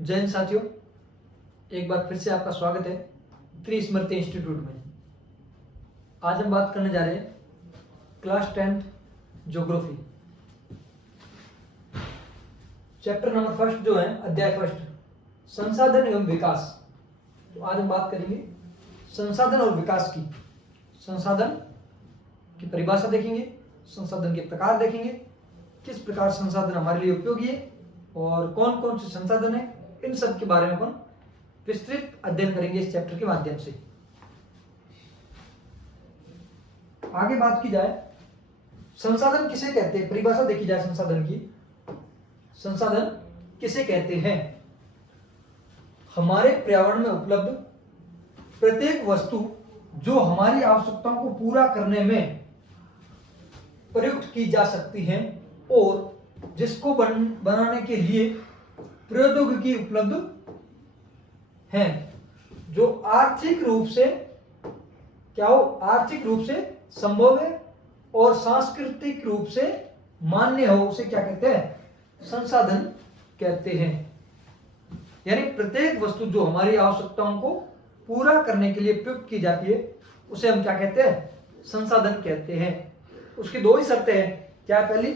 जय हिंद साथियों, एक बार फिर से आपका स्वागत है त्रिस्मृति इंस्टीट्यूट में। आज हम बात करने जा रहे हैं class 10th geography chapter number first जो है अध्याय फर्स्ट संसाधन एवं विकास। तो आज हम बात करेंगे संसाधन और विकास की। संसाधन की परिभाषा देखेंगे, संसाधन के प्रकार देखेंगे, किस प्रकार संसाधन हमारे लिए उपयोगी है और कौन कौन से संसाधन है, इन सब के बारे में अपन विस्तृत अध्ययन करेंगे इस चैप्टर के माध्यम से। आगे बात की जाए संसाधन किसे कहते हैं, परिभाषा देखी जाए संसाधन की। संसाधन किसे कहते हैं? हमारे पर्यावरण में उपलब्ध प्रत्येक वस्तु जो हमारी आवश्यकताओं को पूरा करने में प्रयुक्त की जा सकती है और जिसको बनाने के लिए प्रौद्योगिकी उपलब्ध है, जो आर्थिक रूप से आर्थिक रूप से संभव है और सांस्कृतिक रूप से मान्य हो, उसे क्या कहते हैं? संसाधन कहते हैं। यानी प्रत्येक वस्तु जो हमारी आवश्यकताओं को पूरा करने के लिए प्रयुक्त की जाती है उसे हम क्या कहते हैं? संसाधन कहते हैं। उसकी दो ही शर्तें हैं। क्या? पहली,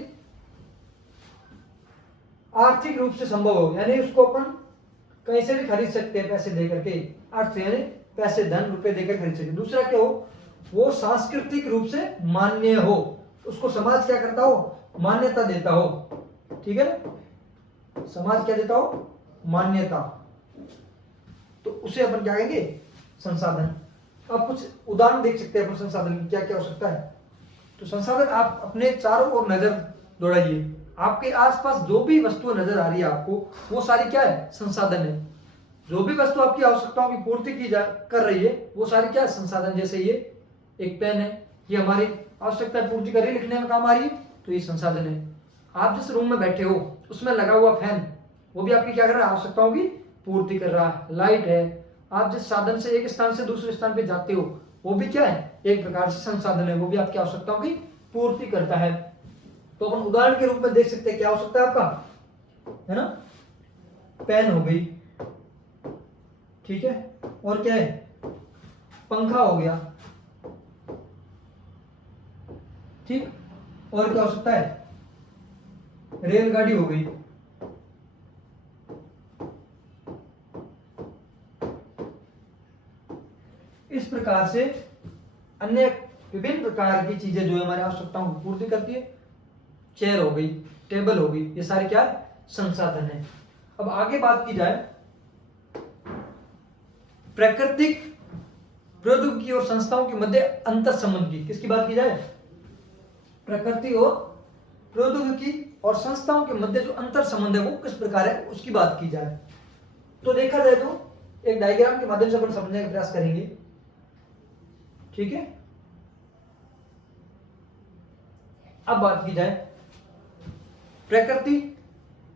आर्थिक रूप से संभव हो, यानी उसको अपन कहीं से भी खरीद सकते हैं पैसे देकर के, अर्थ यानी पैसे धन रुपए देकर खरीद सकते हैं। दूसरा क्या हो? वो सांस्कृतिक रूप से मान्य हो, उसको समाज क्या करता हो? मान्यता देता हो। ठीक है ना? समाज क्या देता हो? मान्यता। तो उसे अपन क्या कहेंगे? संसाधन। अब कुछ उदाहरण देख सकते हैं अपन संसाधन की क्या क्या हो सकता है। तो संसाधन, आप अपने चारों ओर नजर दौड़ाइए, आपके आसपास जो भी वस्तु नजर आ रही है आपको, वो सारी क्या है? संसाधन है। जो भी वस्तु आपकी आवश्यकताओं की पूर्ति कर रही है वो सारी क्या है? संसाधन। जैसे ये एक पेन है, ये हमारी आवश्यकता पूर्ति कर रही है, लिखने में काम आ रही है, तो ये संसाधन है। आप जिस रूम में बैठे हो उसमें लगा हुआ फैन, वो भी आपकी क्या कर रहा है? आवश्यकताओं की पूर्ति कर रहा है। लाइट है, आप जिस साधन से एक स्थान से दूसरे स्थान पे जाते हो वो भी क्या है? एक प्रकार से संसाधन है, वो भी आपकी आवश्यकताओं की पूर्ति करता है। तो अपन उदाहरण के रूप में देख सकते हैं क्या हो सकता है आपका, है ना? पेन हो गई, ठीक है, और क्या है? पंखा हो गया, ठीक, और क्या हो सकता है? रेलगाड़ी हो गई, इस प्रकार से अन्य विभिन्न प्रकार की चीजें जो है हमारी आवश्यकताओं की पूर्ति करती है। चेयर हो गई, टेबल हो गई, ये सारे क्या है? संसाधन है। अब आगे बात की जाए प्राकृतिक प्रौद्योगिकी और संस्थाओं के मध्य अंतर संबंध की। किसकी बात की जाए? प्रकृति और प्रौद्योगिकी और संस्थाओं के मध्य जो अंतर संबंध है वो किस प्रकार है उसकी बात की जाए। तो देखा जाए तो एक डायग्राम के माध्यम से अपन समझने का प्रयास करेंगे, ठीक है। अब बात की जाए प्रकृति,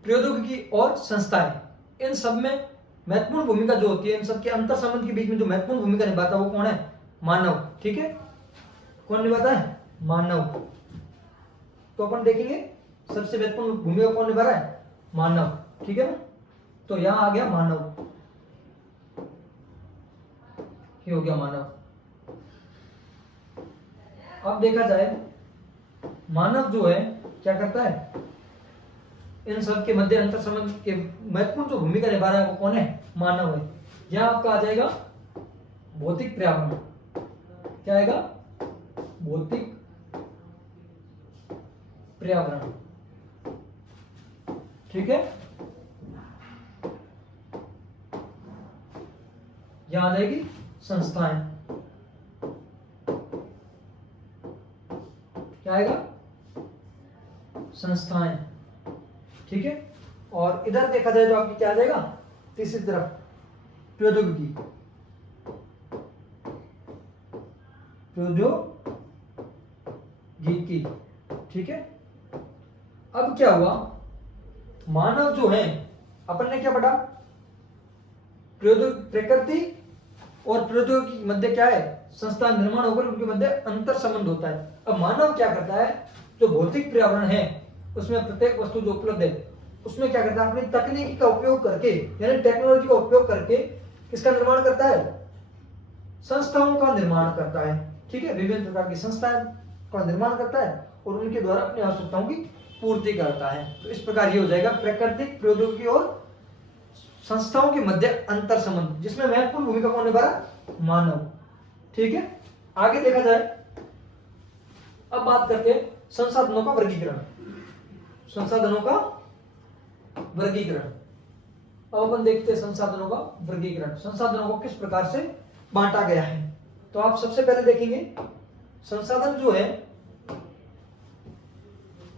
प्रौद्योगिकी और संस्थाएं, इन सब में महत्वपूर्ण भूमिका जो होती है, इन सब के अंतर संबंध के बीच में जो महत्वपूर्ण भूमिका निभाता है वो कौन है? मानव। ठीक है, कौन निभाता है? मानव। तो अपन देखेंगे सबसे महत्वपूर्ण भूमिका कौन निभा रहा है? मानव। ठीक है ना? तो यहां आ गया मानव, ये हो गया मानव। अब देखा जाए मानव जो है क्या करता है? इन सब के मध्य अंतर संबंध के महत्वपूर्ण जो भूमिका निभा रहा है वो कौन है? मानव है। यहां आपका आ जाएगा भौतिक पर्यावरण। क्या आएगा? भौतिक पर्यावरण। ठीक है, यहां आ जाएगी संस्थाएं। क्या आएगा? संस्थाएं। ठीक है, और इधर देखा जाए तो आपकी क्या आ जाएगा? तीसरी तरफ प्रौद्योगिकी। प्रौद्योगिकी। ठीक है, अब क्या हुआ? मानव जो है, अपन ने क्या पढ़ा? प्रकृति और प्रौद्योगिकी के मध्य क्या है? संस्था निर्माण होकर उनके मध्य अंतर संबंध होता है। अब मानव क्या करता है? जो भौतिक पर्यावरण है उसमें प्रत्येक वस्तु जो उपलब्ध है उसमें क्या करता है, अपनी तकनीकी का उपयोग करके यानी टेक्नोलॉजी का उपयोग करके किसका निर्माण करता है, संस्थाओं का निर्माण करता है। ठीक है, विभिन्न प्रकार की संस्थाएं का निर्माण करता है और उनके द्वारा अपनी आवश्यकताओं की पूर्ति करता है। तो इस प्रकार ये हो जाएगा प्राकृतिक प्रौद्योगिकी और संस्थाओं के मध्य अंतर संबंध, जिसमें महत्वपूर्ण भूमिका कौन निभा रहा है, मानव। ठीक है, आगे देखा जाए, अब बात करते हैं संसाधनों का वर्गीकरण। संसाधनों का वर्गीकरण, अब अपन देखते हैं संसाधनों का वर्गीकरण। संसाधनों को किस प्रकार से बांटा गया है, तो आप सबसे पहले देखेंगे संसाधन जो है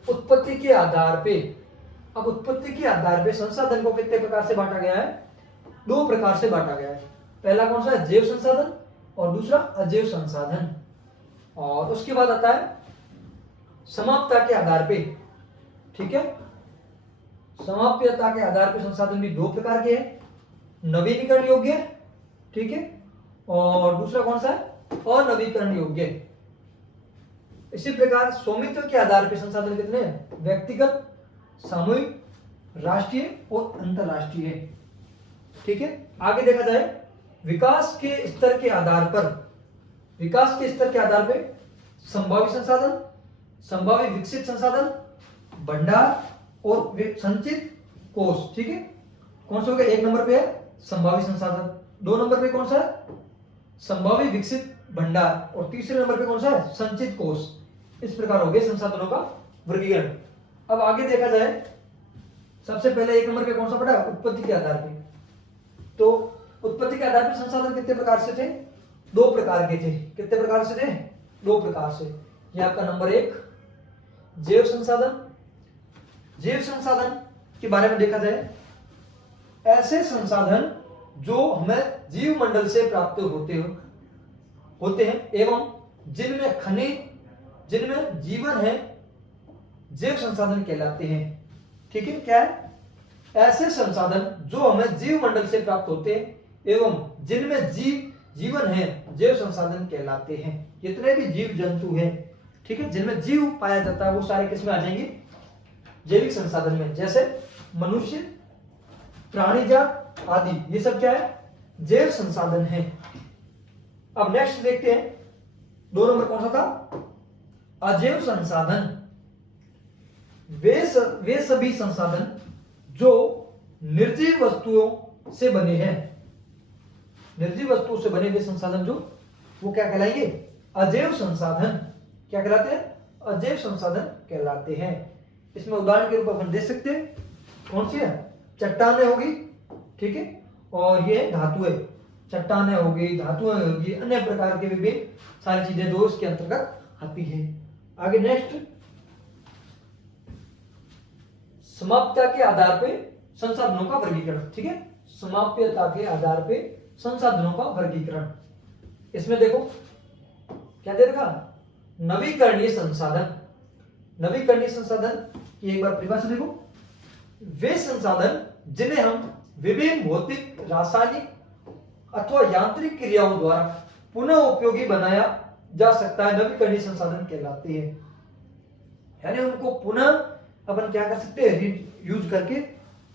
उत्पत्ति के आधार पे। अब उत्पत्ति के आधार पे संसाधन को कितने प्रकार से बांटा गया है, दो प्रकार से बांटा गया है। पहला कौन सा है, जैव संसाधन, और दूसरा अजैव संसाधन। और उसके बाद आता है समाप्यता के आधार पे। ठीक है, समाप्यता के आधार पे संसाधन भी दो प्रकार के हैं, नवीनीकरण योग्य, ठीक है, और दूसरा कौन सा है, अनवीकरण योग्य। इसी प्रकार स्वामित्व के आधार पर संसाधन कितने हैं, व्यक्तिगत, सामूहिक, राष्ट्रीय और अंतरराष्ट्रीय। ठीक है, आगे देखा जाए विकास के स्तर के आधार पर, विकास के स्तर के आधार पर संभावित संसाधन, संभावित विकसित संसाधन, भंडार और संचित कोष। ठीक है, कौन सा हो गया, एक नंबर पे है संभावित संसाधन, दो नंबर पे कौन सा है, संभावित विकसित भंडार, और तीसरे नंबर पे कौन सा है, संचित कोष। इस प्रकार हो गए संसाधनों का वर्गीकरण। अब आगे देखा जाए, सबसे पहले एक नंबर पे कौन सा पड़ा, उत्पत्ति के आधार पे। तो उत्पत्ति के आधार पर संसाधन कितने प्रकार से थे, दो प्रकार के थे। कितने प्रकार से थे, दो प्रकार से। ये आपका नंबर एक जैव संसाधन। जैव संसाधन के बारे में देखा जाए, ऐसे संसाधन जो हमें जीव मंडल से प्राप्त होते हैं एवं जिनमें खनिज, जिनमें जीवन है, जैव संसाधन कहलाते हैं। ठीक है, क्या है, ऐसे संसाधन जो हमें जीव मंडल से प्राप्त होते हैं एवं जिनमें जीवन है, जैव संसाधन कहलाते हैं। जितने भी जीव जंतु हैं, ठीक है, जिनमें जीव पाया जाता है, वो सारे किसमें आ जाएंगे, जैविक संसाधन में। जैसे मनुष्य, प्राणीजात आदि, ये सब क्या है, जैव संसाधन है। अब नेक्स्ट देखते हैं, दो नंबर कौन सा था, अजैव संसाधन। वे सभी संसाधन जो निर्जीव वस्तुओं से बने हैं, निर्जीव वस्तुओं से बने हुए संसाधन जो, वो क्या कहलाएंगे, अजैव संसाधन। क्या कहलाते हैं, अजैव संसाधन कहलाते हैं। इसमें उदाहरण के रूप में अपन दे सकते हैं, कौन सी है, चट्टानें होगी, ठीक है, और ये धातुएं, चट्टानें होगी, धातुएं होगी, अन्य प्रकार के विभिन्न सारी चीजें जो इसके अंतर्गत आती है। आगे नेक्स्ट, समाप्यता के आधार पे संसाधनों का वर्गीकरण। ठीक है, समाप्यता के आधार पे संसाधनों का वर्गीकरण। इसमें देखो क्या दे रखा, नवीकरणीय संसाधन। नवीकरणीय संसाधन की एक बार परिभाषा देखो, वे संसाधन जिन्हें हम विभिन्न भौतिक, रासायनिक अथवा यांत्रिक क्रियाओं द्वारा पुनः उपयोगी बनाया जा सकता है, नवीकरणीय संसाधन कहलाते हैं। यानी उनको पुनः अपन क्या कर सकते हैं, यूज करके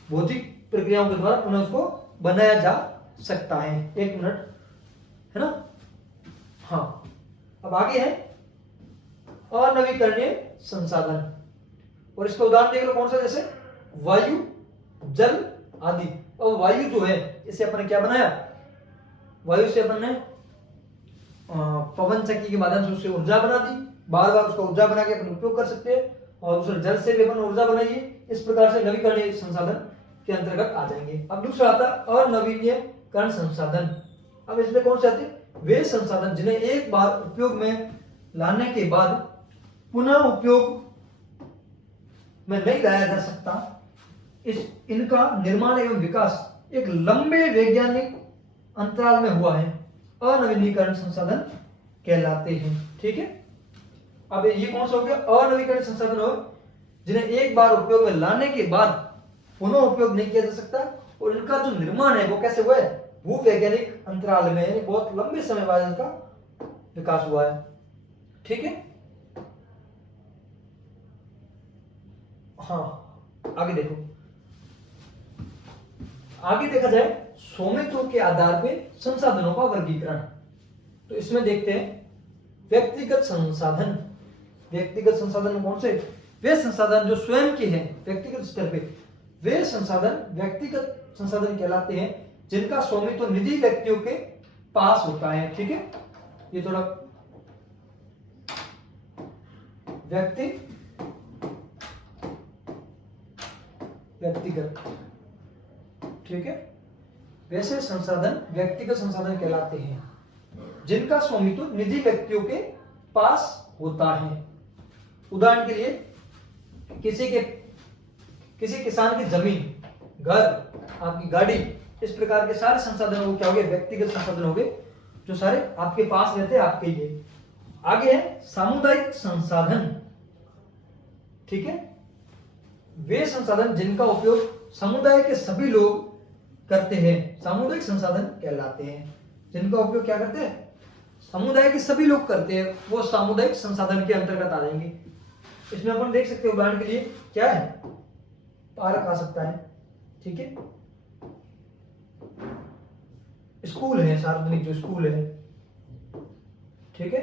भौतिक प्रक्रियाओं के द्वारा पुनः उसको बनाया जा सकता है। एक मिनट, है ना, हाँ। अब आगे है अनवीकरणीय संसाधन, और इसका उदाहरण देख लो कौन सा, जैसे वायु, जल आदि। और वायु जो है, इसे अपन ने क्या बनाया, वायु से अपन ने पवन चक्की के माध्यम से उससे ऊर्जा बना दी, बार बार उसका ऊर्जा बना के अपन उपयोग कर सकते हैं, और दूसरे जल से भी अपन ऊर्जा बनाइए। इस प्रकार से नवीकरणीय संसाधन के अंतर्गत आ जाएंगे। अब दूसरा आता है अनवीनीकरण संसाधन। अब इसमें कौन से आते हैं, वे संसाधन जिन्हें एक बार उपयोग में लाने के बाद पुनः उपयोग में नहीं लाया जा सकता। इनका निर्माण एवं विकास एक लंबे वैज्ञानिक अंतराल में हुआ है, अनवीनीकरण संसाधन कहलाते हैं। ठीक है, अब ये कौन सा हो गया, अनवीकरण संसाधन हो जिन्हें एक बार उपयोग में लाने के बाद पुनः उपयोग नहीं किया जा सकता, और इनका जो निर्माण है वो कैसे हुआ है, भू वैज्ञानिक अंतराल में, यानी बहुत लंबे समय बाद इनका विकास हुआ है। ठीक है, हाँ, आगे देखो, आगे देखा जाए स्वामित्व के आधार पे संसाधनों का वर्गीकरण, तो इसमें देखते हैं व्यक्तिगत संसाधन। व्यक्तिगत संसाधन कौन से? वे संसाधन जो स्वयं के हैं व्यक्तिगत स्तर पे, वे संसाधन व्यक्तिगत संसाधन कहलाते हैं जिनका स्वामित्व निजी व्यक्तियों के पास होता है। ठीक है, ये थोड़ा व्यक्तिगत, ठीक है, वैसे संसाधन व्यक्तिगत संसाधन कहलाते हैं जिनका स्वामित्व निजी व्यक्तियों के पास होता है। उदाहरण के लिए किसी किसान की जमीन, घर, आपकी गाड़ी, इस प्रकार के सारे संसाधनों को क्या हो गए? व्यक्तिगत संसाधन हो गए, जो सारे आपके पास रहते हैं, आपके लिए। आगे है सामुदायिक संसाधन। ठीक है, वे संसाधन जिनका उपयोग समुदाय के सभी लोग करते हैं सामुदायिक संसाधन कहलाते हैं। जिनका उपयोग क्या करते हैं? समुदाय के सभी लोग करते हैं, वो सामुदायिक संसाधन के अंतर्गत आ जाएंगे। इसमें अपन देख सकते हैं, उदाहरण के लिए क्या है? पार्क आ सकता है, ठीक है, स्कूल है, सार्वजनिक जो स्कूल है, ठीक है,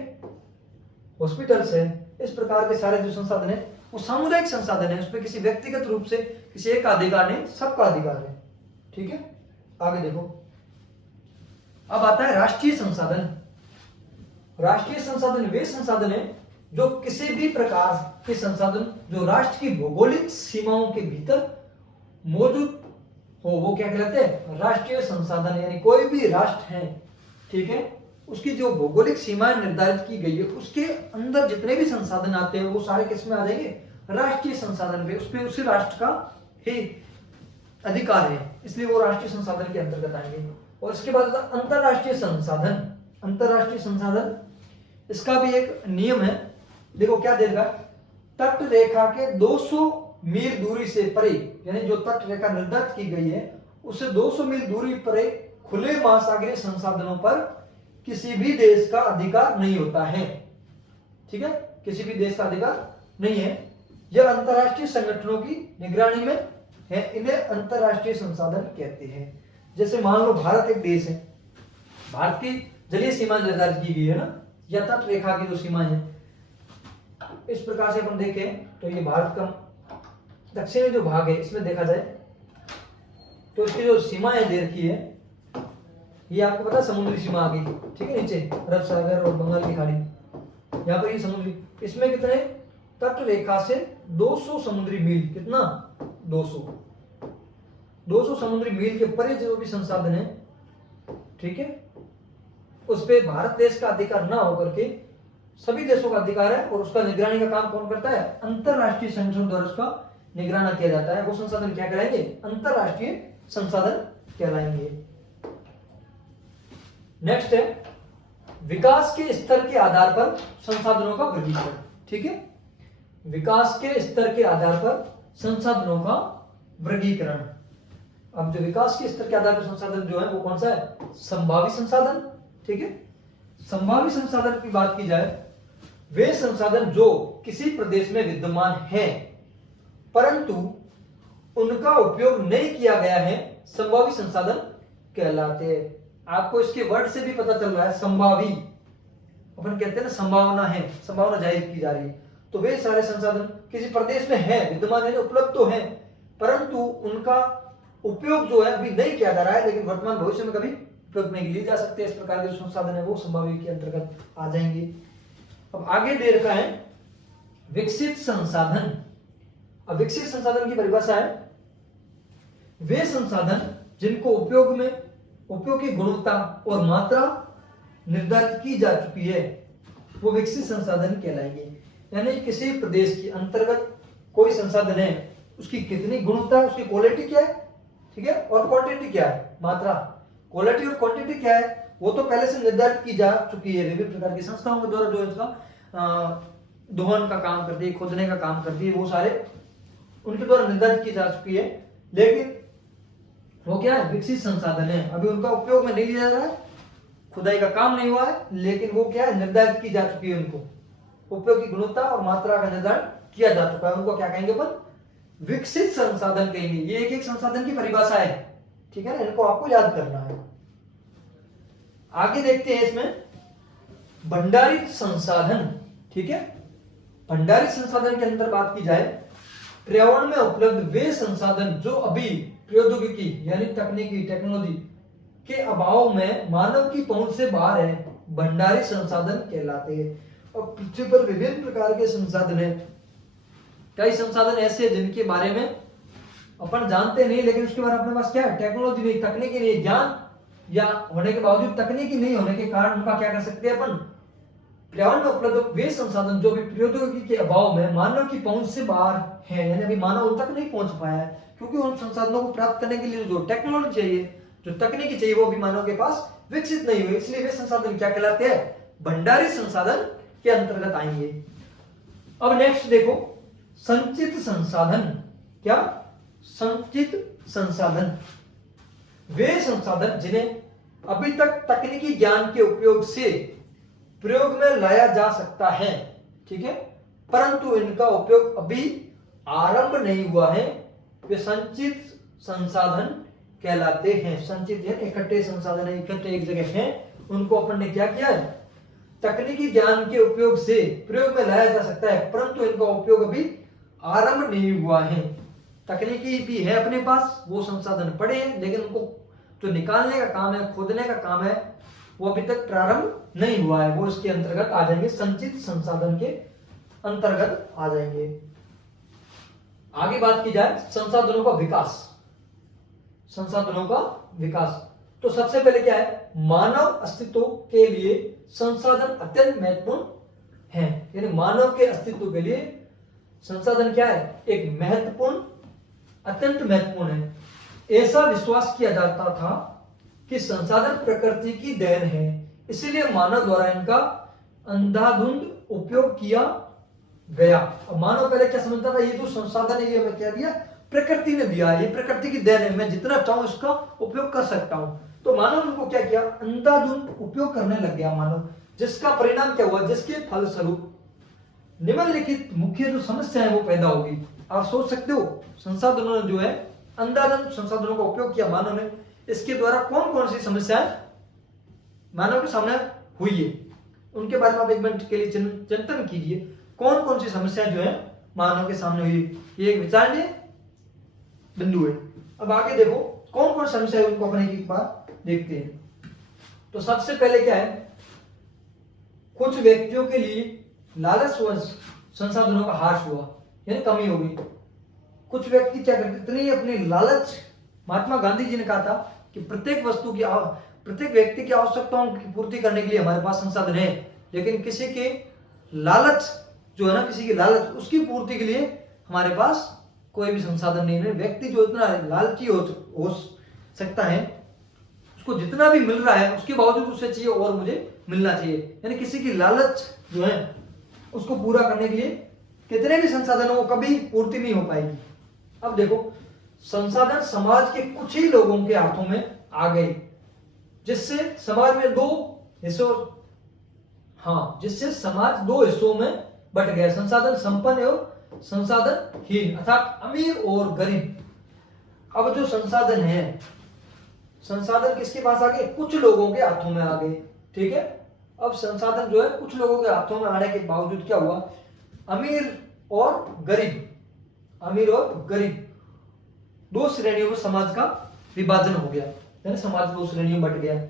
हॉस्पिटल्स है, इस प्रकार के सारे जो संसाधन है वो सामुदायिक संसाधन है। उसमें किसी व्यक्तिगत रूप से किसी एक का अधिकार नहीं, सबका अधिकार है। ठीक है, आगे देखो, अब आता है राष्ट्रीय संसाधन। राष्ट्रीय संसाधन वे संसाधन है जो किसी भी प्रकार के संसाधन जो राष्ट्र की भौगोलिक सीमाओं के भीतर मौजूद हो, वो क्या कहलाते हैं? राष्ट्रीय संसाधन। यानी कोई भी राष्ट्र है, ठीक है, उसकी जो भौगोलिक सीमाएं निर्धारित की गई है उसके अंदर जितने भी संसाधन आते हैं वो सारे किस में आ जाएंगे? राष्ट्रीय संसाधन पे। उसमें उसी राष्ट्र का ही अधिकार है, इसलिए वो राष्ट्रीय संसाधन के अंतर्गत आएंगे। और इसके बाद अंतरराष्ट्रीय संसाधन। अंतरराष्ट्रीय संसाधन, इसका भी एक नियम है। देखो क्या दे रखा? तट रेखा के 200 मील दूरी से परे, यानी जो तट रेखा निर्धारित की गई है उससे 200 मील दूरी परे खुले महासागरीय संसाधनों पर किसी भी देश का अधिकार नहीं होता है। ठीक है, किसी भी देश का अधिकार नहीं है। यह अंतरराष्ट्रीय संगठनों की निगरानी में है, इन्हें अंतरराष्ट्रीय संसाधन कहते हैं। जैसे मान लो भारत एक देश है, भारत की जलीय सीमा निर्धारित की गई है ना, या तट रेखा की जो सीमा है, इस प्रकार से अपन देखें तो ये भारत का दक्षिणी जो भाग है, इसमें देखा जाए तो इसकी जो सीमाएं दे रखी है, ये आपको पता है समुद्री सीमा आ गई, ठीक है, नीचे अरब सागर और बंगाल की खाड़ी, यहाँ पर ये समुद्री, इसमें कितने तट रेखा से 200 समुद्री मील, कितना? 200 समुद्री मील के परे जो भी संसाधन है, ठीक है, उस पे भारत देश का अधिकार ना होकर के सभी देशों का अधिकार है। और उसका निगरानी का काम कौन करता है? अंतरराष्ट्रीय संगठन द्वारा उसका निगराना किया जाता है। वो संसाधन क्या कहलाएंगे? अंतरराष्ट्रीय संसाधन कहलाएंगे। नेक्स्ट है विकास के स्तर के आधार पर संसाधनों का वर्गीकरण। ठीक है, विकास के स्तर के आधार पर संसाधनों का वर्गीकरण। अब जो विकास के स्तर के आधार पर संसाधन जो है वो कौन सा है? संभावी संसाधन। ठीक है, संभावी संसाधन की बात की जाए, वे संसाधन जो किसी प्रदेश में विद्यमान हैं परंतु उनका उपयोग नहीं किया गया है, संभावी संसाधन कहलाते हैं। आपको इसके वर्ड से भी पता चल रहा है, संभावी, अपन कहते हैं ना संभावना है, संभावना जाहिर की जा रही है। तो वे सारे संसाधन किसी प्रदेश में है, विद्यमान है, उपलब्ध तो है, परंतु उनका उपयोग जो है अभी नहीं किया जा रहा है, लेकिन वर्तमान भविष्य में कभी उपयोग में लिए जा सकते हैं। इस प्रकार के जो संसाधन है वो संभावी के अंतर्गत आ जाएंगे। अब आगे दे रखा है विकसित संसाधन। अब विकसित संसाधन की परिभाषा है वे संसाधन जिनको उपयोग की गुणवत्ता और मात्रा निर्धारित की जा चुकी है, वो विकसित संसाधन कहलाएंगे। यानी किसी प्रदेश के अंतर्गत कोई संसाधन है, उसकी कितनी गुणवत्ता है, उसकी क्वालिटी क्या है, ठीक है, और क्वांटिटी क्या है, मात्रा। क्वालिटी और क्वांटिटी क्या है वो तो पहले से निर्धारित की जा चुकी है विभिन्न प्रकार की संस्थाओं के द्वारा, जो इसका दोहन का काम करती है, खोदने का काम करती है, वो सारे उनके द्वारा निर्धारित की जा चुकी है। लेकिन वो क्या है? विकसित संसाधन है, अभी उनका उपयोग में नहीं लिया जा रहा है, खुदाई का काम नहीं हुआ है, लेकिन वो क्या है? निर्धारित की जा चुकी है, उनको उपयोग की गुणवत्ता और मात्रा का निर्धारण किया जा चुका है। उनको क्या कहेंगे अपन? विकसित संसाधन कहेंगे। ये एक एक संसाधन की परिभाषा है, ठीक है ना, इनको आपको याद करना है। आगे देखते हैं इसमें भंडारित संसाधन। ठीक है, भंडारित संसाधन के अंदर बात की जाए, पर्यावरण में उपलब्ध वे संसाधन जो अभी प्रौद्योगिकी यानी तकनीकी टेक्नोलॉजी के अभाव में मानव की पहुंच से बाहर है, भंडारित संसाधन कहलाते हैं। और पृथ्वी पर विभिन्न प्रकार के संसाधन है। कई संसाधन ऐसे हैं जिनके बारे में अपन जानते नहीं, लेकिन उसके बाद अपने पास क्या है, टेक्नोलॉजी नहीं, तकनीकी नहीं, ज्ञान या होने के बावजूद तकनीकी नहीं होने के कारण उनका क्या कर सकते हैं अपन, पर्यावरण में उपलब्ध वे संसाधन जो भी प्रौद्योगिकी के अभाव में मानव की पहुंच से बाहर है, यानी अभी मानव उन तक नहीं पहुंच पाया है, क्योंकि उन संसाधनों को प्राप्त करने के लिए जो टेक्नोलॉजी चाहिए, जो तकनीकी चाहिए, वो भी मानव के पास विकसित नहीं हुई, इसलिए वे संसाधन क्या कहलाते हैं, भंडारित संसाधन के अंतर्गत आएंगे। अब नेक्स्ट देखो, संचित संसाधन। क्या? संचित संसाधन वे संसाधन जिन्हें अभी तक तकनीकी ज्ञान के उपयोग से प्रयोग में लाया जा सकता है, ठीक है, परंतु इनका उपयोग अभी आरंभ नहीं हुआ है, वे संचित संसाधन कहलाते हैं। संचित यानी इकट्ठे संसाधन है, इकट्ठे एक जगह हैं, उनको अपन ने क्या किया है, तकनीकी ज्ञान के उपयोग से प्रयोग में लाया जा सकता है, परंतु इनका उपयोग अभी आरंभ नहीं हुआ है। तकनीकी भी है अपने पास, वो संसाधन पड़े हैं, लेकिन उनको जो निकालने का काम है, खोदने का काम है, वो अभी तक प्रारंभ नहीं हुआ है, वो इसके अंतर्गत आ जाएंगे, संचित संसाधन के अंतर्गत आ जाएंगे। आगे बात की जाए संसाधनों का विकास। संसाधनों का विकास, तो सबसे पहले क्या है, मानव अस्तित्व के लिए संसाधन अत्यंत महत्वपूर्ण है, यानी मानव के अस्तित्व के लिए संसाधन क्या है, एक महत्वपूर्ण, अत्यंत महत्वपूर्ण है। ऐसा विश्वास किया जाता था कि संसाधन प्रकृति की देन है, इसीलिए मानव द्वारा इनका अंधाधुंध उपयोग किया गया। अब मानव पहले क्या समझता था, ये जो संसाधन है ये हमें क्या दिया, प्रकृति ने दिया है, ये प्रकृति की देन है, मैं जितना चाहूं इसका उपयोग कर सकता हूं। तो मानव उनको क्या किया, अंधाधुंध उपयोग करने लग गया मानव, जिसका परिणाम क्या हुआ, जिसके फलस्वरूप निम्नलिखित मुख्य जो समस्या है वो पैदा होगी। आप सोच सकते हो, संसाधनों ने जो है अंधाधुंध संसाधनों का उपयोग किया मानव ने, इसके द्वारा कौन कौन सी समस्याएं मानव के सामने हुई है, उनके बारे में आप एक मिनट के लिए चिंतन कीजिए, कौन कौन सी समस्याएं जो है मानव के सामने हुई, ये एक विचारणीय बिंदु है। अब आगे देखो कौन कौन समस्या है, उनको अपने एक बार देखते हैं। तो सबसे पहले क्या है, कुछ व्यक्तियों के लिए लालचवश संसाधनों का ह्रास हुआ, यानी कमी हो गई। कुछ व्यक्ति क्या करते, इतनी अपनी लालच, महात्मा गांधी जी ने कहा था कि प्रत्येक वस्तु की, प्रत्येक व्यक्ति की आवश्यकताओं की पूर्ति करने के लिए हमारे पास संसाधन है, लेकिन किसी के लालच जो है ना, किसी की लालच, उसकी पूर्ति के लिए हमारे पास कोई भी संसाधन नहीं है। व्यक्ति जो इतना लालची हो सकता है, उसको जितना भी मिल रहा है उसके बावजूद उससे चाहिए और मुझे मिलना चाहिए, यानी किसी की लालच जो है उसको पूरा करने के लिए कितने भी संसाधनों को कभी पूर्ति नहीं हो पाएगी। अब देखो, संसाधन समाज के कुछ ही लोगों के हाथों में आ गए, जिससे समाज में दो हिस्सों, जिससे समाज दो हिस्सों में बट गया, संसाधन संपन्न और संसाधनहीन, अर्थात अमीर और गरीब। अब जो संसाधन है, संसाधन किसके पास आ गए, कुछ लोगों के हाथों में आ गए, ठीक है। अब संसाधन जो है कुछ लोगों के हाथों में आने के बावजूद क्या हुआ, अमीर और गरीब, अमीर और गरीब दो श्रेणियों में समाज का विभाजन हो गया, यानी समाज दो श्रेणियों में बट गया।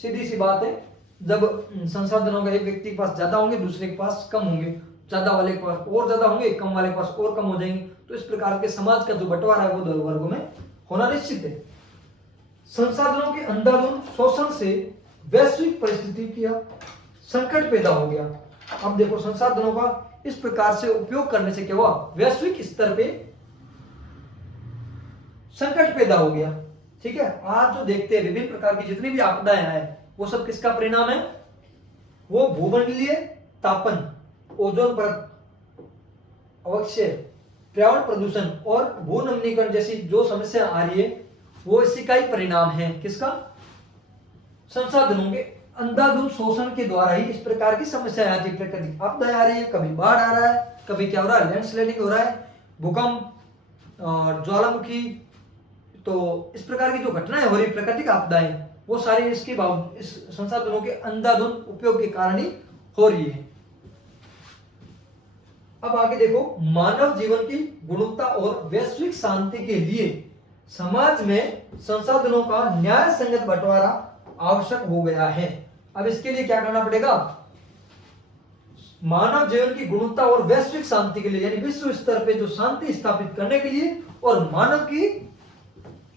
सीधी सी बात है, जब संसाधनों का एक व्यक्ति के पास ज्यादा होंगे, दूसरे के पास कम होंगे, ज्यादा वाले के पास और ज्यादा होंगे, कम वाले के पास और कम हो जाएंगे, तो इस प्रकार के समाज का जो बंटवारा है वो दो वर्गों में होना निश्चित है। संसाधनों के अंधाधुंध शोषण से वैश्विक परिस्थिति का संकट पैदा हो गया। अब देखो, संसाधनों का इस प्रकार से उपयोग करने से क्या हुआ, वैश्विक स्तर पे संकट पैदा हो गया, ठीक है। आज जो देखते हैं विभिन्न प्रकार की जितनी भी आपदाएं आए, वो सब किसका परिणाम है, वो भूमंडलीय तापन, ओजोन परत अवक्षय, पर्यावरण प्रदूषण और भूनमीकरण जैसी जो समस्या आ रही है, वो इसी का ही परिणाम है। किसका, संसाधनों के अंधाधुंध शोषण के द्वारा ही इस प्रकार की समस्या आती है। प्रकृति आपदा आ रही है, कभी बाढ़ आ रहा है, कभी क्या हो रहा है, लैंडस्लाइडिंग हो रहा है, भूकंप और ज्वालामुखी तो इस प्रकार की जो घटनाएं हो रही, प्राकृतिक आपदाएं, वो सारी इस संसाधनों के अंधाधुंध उपयोग के कारण ही हो रही है। अब आगे देखो, मानव जीवन की गुणवत्ता और वैश्विक शांति के लिए समाज में संसाधनों का न्याय संगत बंटवारा आवश्यक हो गया है। अब इसके लिए क्या करना पड़ेगा? मानव जीवन की गुणवत्ता और वैश्विक शांति के लिए, यानी विश्व स्तर पे जो शांति स्थापित करने के लिए और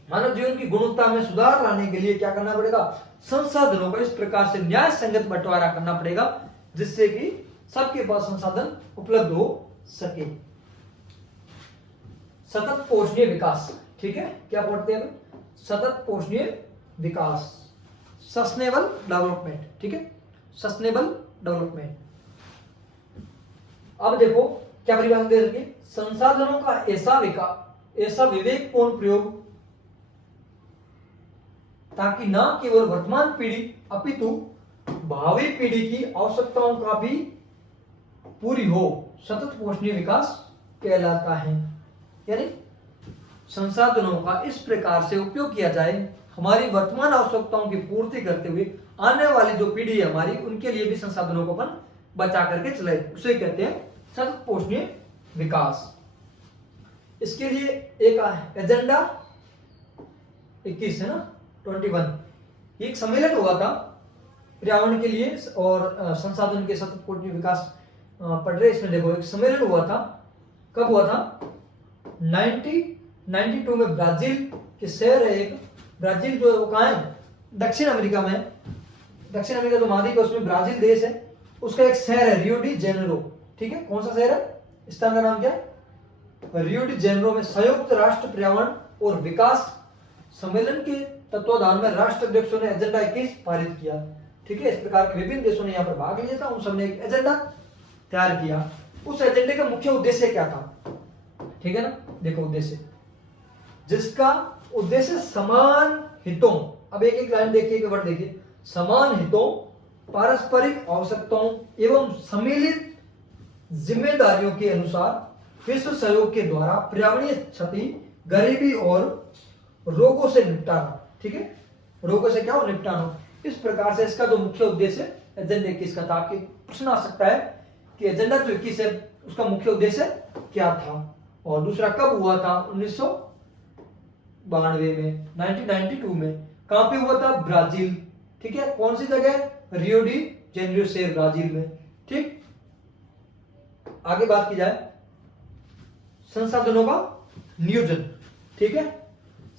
मानव जीवन की गुणवत्ता में सुधार लाने के लिए क्या करना पड़ेगा? संसाधनों का इस प्रकार से न्याय संगत बंटवारा करना पड़ेगा, जिससे कि सबके पास संसाधन उपलब्ध हो सके। सतत पोषणीय विकास, ठीक है, क्या पढ़ते हैं? सतत पोषणीय विकास, सस्टेनेबल डेवलपमेंट, ठीक है, सस्टेनेबल डेवलपमेंट। अब देखो क्या परिभाषा दे रखी है? संसाधनों का ऐसा विवेकपूर्ण प्रयोग ताकि न केवल वर्तमान पीढ़ी अपितु भावी पीढ़ी की आवश्यकताओं का भी पूरी हो, सतत पोषणीय विकास कहलाता है। यानी संसाधनों का इस प्रकार से उपयोग किया जाए, हमारी वर्तमान आवश्यकताओं की पूर्ति करते हुए आने वाली जो पीढ़ी है हमारी, उनके लिए भी संसाधनों को अपन बचा करके चले, उसे कहते हैं सतत पोषणीय विकास। इसके लिए एक एजेंडा 21 है ना, 21, एक सम्मेलन हुआ था पर्यावरण के लिए और संसाधन के सतत पोषणीय विकास पढ़ रहे। इसमें देखो एक सम्मेलन हुआ था, कब हुआ था? 1992 में ब्राजील के शहर है एक, ब्राजील जो है वो कहाँ है? दक्षिण अमेरिका में। दक्षिण अमेरिका जो महाद्वीप है उसमें ब्राजील देश है, उसका एक शहर है रियो डी जेनेरो, ठीक है। कौन सा शहर है? इस स्थान का नाम क्या है? रियो डी जेनेरो में संयुक्त राष्ट्र पर्यावरण और विकास सम्मेलन के तत्वाधान में राष्ट्र अध्यक्षों ने एजेंडा 21 पारित किया, ठीक है। इस प्रकार के विभिन्न देशों ने यहाँ पर भाग लिया था, उन सबने एक एजेंडा तैयार किया। उस एजेंडे का मुख्य उद्देश्य क्या था? ठीक है ना, देखो उद्देश्य, जिसका उद्देश्य समान हितों, अब एक एक लाइन देखिए, एक वर्ड देखिए, समान हितों, पारस्परिक आवश्यकताओं एवं सम्मिलित जिम्मेदारियों के अनुसार विश्व सहयोग के द्वारा पर्यावरणीय क्षति, गरीबी और रोगों से निपटाना, ठीक है, रोगों से क्या हो? निपटाना। इस प्रकार से इसका जो मुख्य उद्देश्य एजेंडा 21 का था। आपके प्रश्न आ सकता है कि एजेंडा जो 21 है उसका मुख्य उद्देश्य क्या था, और दूसरा कब हुआ था? 1992 में, 1992 में। कहां पे हुआ था? ब्राजील, ठीक है। कौन सी जगह? रियो डी जेनेरो शहर, ब्राजील में, ठीक। आगे बात की जाए संसाधनों का नियोजन, ठीक है।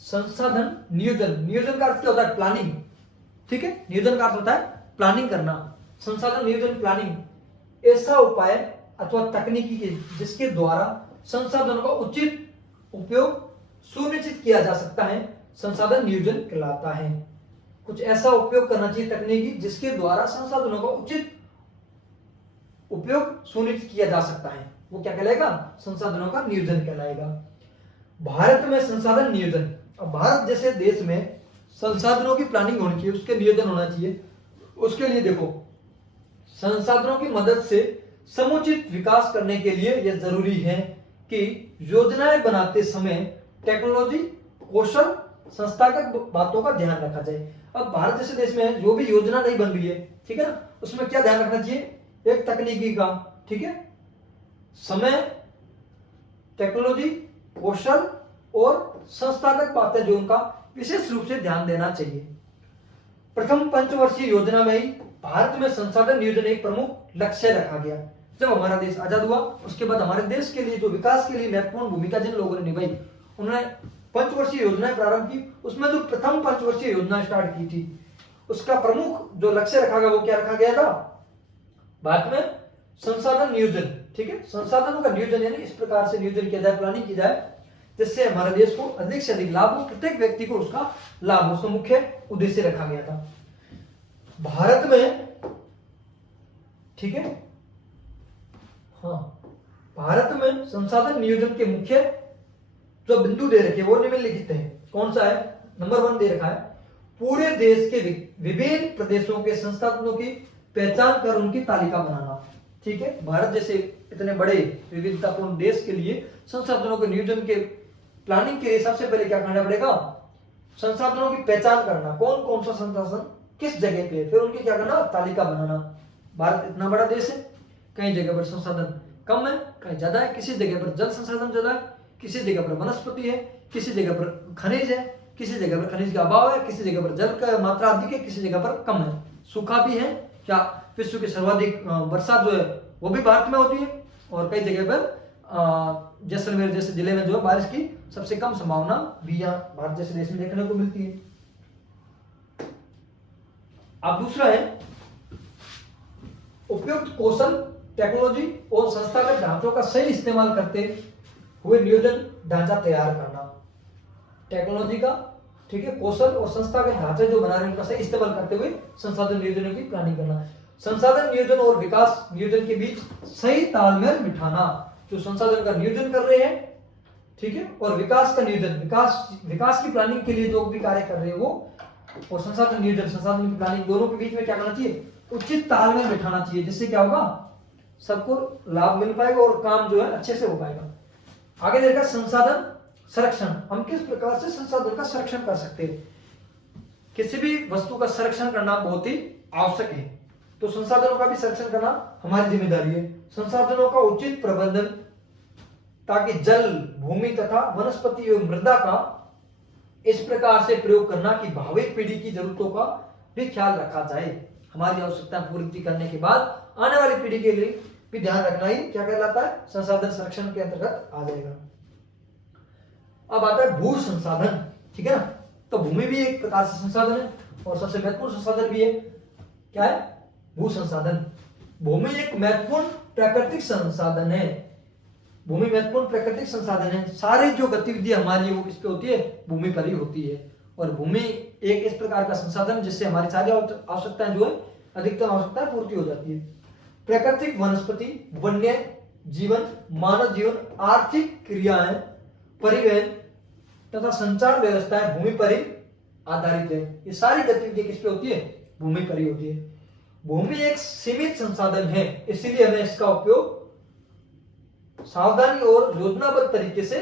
संसाधन नियोजन, नियोजन का अर्थ क्या होता है? प्लानिंग, ठीक है। नियोजन का अर्थ होता है प्लानिंग करना। संसाधन नियोजन प्लानिंग ऐसा उपाय अथवा तकनीकी के जिसके द्वारा संसाधनों का उचित उपयोग सुनिश्चित किया जा सकता है, संसाधन नियोजन कहलाता है। कुछ ऐसा उपयोग करना चाहिए तकनीकी जिसके द्वारा संसाधनों का उचित उपयोग सुनिश्चित किया जा सकता है, वो क्या कहलाएगा? संसाधनों का नियोजन कहलाएगा। भारत में संसाधन नियोजन, अब भारत जैसे देश में संसाधनों की प्लानिंग होनी चाहिए, उसके नियोजन होना चाहिए। उसके लिए देखो संसाधनों की मदद से समुचित विकास करने के लिए यह जरूरी है कि योजनाएं बनाते समय टेक्नोलॉजी, कौशल, संस्थागत बातों का ध्यान रखा जाए। अब भारत जैसे देश में जो भी योजना नहीं बन रही है, ठीक है ना, उसमें क्या ध्यान रखना चाहिए? एक तकनीकी का, ठीक है, समय, टेक्नोलॉजी, कौशल और संस्थागत बातें जो उनका विशेष रूप से ध्यान देना चाहिए। प्रथम पंचवर्षीय योजना में ही भारत में संसाधन नियोजन एक प्रमुख लक्ष्य रखा गया। जब हमारा देश आजाद हुआ उसके बाद हमारे देश के लिए जो विकास के लिए महत्वपूर्ण भूमिका जिन लोगों ने निभाई, उन्होंने पंचवर्षीय योजनाएं प्रारंभ की। उसमें जो प्रथम पंचवर्षीय योजना स्टार्ट की थी उसका प्रमुख जो लक्ष्य रखा गया वो क्या रखा गया था? भारत में संसाधन नियोजन, ठीक है, संसाधनों का नियोजन, यानी इस प्रकार से नियोजन किया जाए, प्लानिंग की जाए जिससे हमारे देश को अधिक से अधिक लाभ हो, प्रत्येक व्यक्ति को उसका लाभ हो, उसका मुख्य उद्देश्य रखा गया था। भारत में, ठीक है, हाँ, भारत में संसाधन नियोजन के मुख्य जो बिंदु दे रखे वो निम्नलिखित हैं। कौन सा है? नंबर 1 दे रखा है, पूरे देश के विभिन्न प्रदेशों के संसाधनों की पहचान कर उनकी तालिका बनाना, ठीक है। भारत जैसे इतने बड़े विविधतापूर्ण देश के लिए संसाधनों के नियोजन के प्लानिंग के लिए सबसे पहले क्या करना पड़ेगा? संसाधनों की पहचान करना, कौन कौन सा संसाधन किस जगह पे है, फिर उनकी क्या करना, तालिका बनाना। भारत इतना बड़ा देश है, कई जगह पर संसाधन कम है, कहीं ज्यादा है, किसी जगह पर जल संसाधन ज्यादा है, किसी जगह पर वनस्पति है, किसी जगह पर खनिज है, किसी जगह पर खनिज का अभाव है, किसी जगह पर जल का मात्रा अधिक है, किसी जगह पर कम है, सूखा भी है। क्या विश्व की सर्वाधिक बरसात जो है वो भी भारत में होती है, और कई जगह पर जैसलमेर जैसे जिले में जो है बारिश की सबसे कम संभावना भी यहाँ भारत जैसे देश में देखने को मिलती है। अब दूसरा है उपयुक्त कौशल, टेक्नोलॉजी और संस्थागत ढांचों का सही इस्तेमाल करते हुए नियोजन ढांचा तैयार करना। टेक्नोलॉजी का, ठीक है, कौशल और संस्थागत ढांचे जो बना रहे हैं उनका सही इस्तेमाल करते हुए संसाधन नियोजन की प्लानिंग करना। संसाधन नियोजन और विकास नियोजन के बीच सही तालमेल बिठाना। जो संसाधन का नियोजन कर रहे हैं, ठीक है, और विकास का नियोजन, विकास की प्लानिंग के लिए जो भी कार्य कर रहे हैं वो, और संसाधन नियोजन, संसाधन की प्लानिंग, दोनों के बीच में क्या करना चाहिए, उचित तालमेल बिठाना चाहिए, जिससे क्या होगा, सबको लाभ मिल पाएगा और काम जो है अच्छे से हो पाएगा। आगे देखा संसाधन संरक्षण, हम किस प्रकार से संसाधन का संरक्षण कर सकते हैं। किसी भी वस्तु का संरक्षण करना बहुत ही आवश्यक है, तो संसाधनों का भी संरक्षण करना हमारी जिम्मेदारी है। संसाधनों का उचित प्रबंधन, ताकि जल, भूमि तथा वनस्पति एवं मृदा का इस प्रकार से प्रयोग करना कि भावी पीढ़ी की जरूरतों का भी ख्याल रखा जाए। हमारी आवश्यकता पूर्ति करने के बाद आने वाली पीढ़ी के लिए भी ध्यान रखना ही क्या कहलाता है, संसाधन संरक्षण के अंतर्गत आ जाएगा। अब आता है भू संसाधन, ठीक है ना। तो भूमि भी एक प्रकार से संसाधन है और सबसे महत्वपूर्ण संसाधन भी है। क्या है, भू संसाधन। भूमि एक महत्वपूर्ण प्राकृतिक संसाधन है। भूमि महत्वपूर्ण प्राकृतिक संसाधन है। सारी जो गतिविधि हमारी वो किस पे होती है, भूमि पर ही होती है। और भूमि एक इस प्रकार का संसाधन जिससे हमारी सारी आवश्यकताएं जो है, अधिकतम आवश्यकताएं पूर्ति हो जाती है। प्राकृतिक वनस्पति, वन्य जीवन, मानव जीवन, आर्थिक क्रियाएं, परिवहन तथा संचार व्यवस्थाएं भूमि पर ही आधारित है। ये सारी गतिविधि किस पे होती है, भूमि पर ही होती है। भूमि एक सीमित संसाधन है, इसलिए हमें इसका उपयोग सावधानी और योजनाबद्ध तरीके से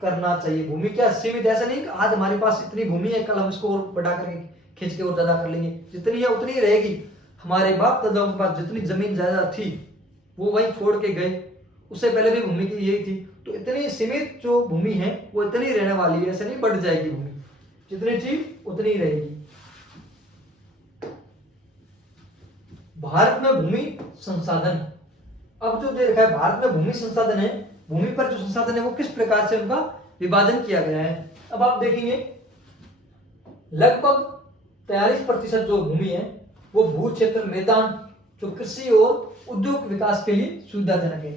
करना चाहिए। भूमि क्या सीमित, ऐसा नहीं कि आज हमारे पास इतनी भूमि है, कल हम इसको और बढ़ा करके खींच के और ज्यादा कर लेंगे। जितनी है उतनी ही रहेगी। हमारे बाप दादाओं के पास जितनी जमीन जायदाद थी वो वहीं छोड़ के गए, उससे पहले भी भूमि की यही थी। तो इतनी सीमित जो भूमि है वो इतनी रहने वाली है, ऐसा नहीं बढ़ जाएगी भूमि, जितनी थी उतनी ही रहेगी। भारत में भूमि संसाधन, अब जो दे रखा है भारत में भूमि संसाधन है, भूमि पर जो संसाधन है वो किस प्रकार से उनका विभाजन किया गया है। अब आप देखेंगे लगभग 43% जो भूमि है वो भू क्षेत्र, मैदान, जो कृषि और उद्योग विकास के लिए सुविधाजनक है।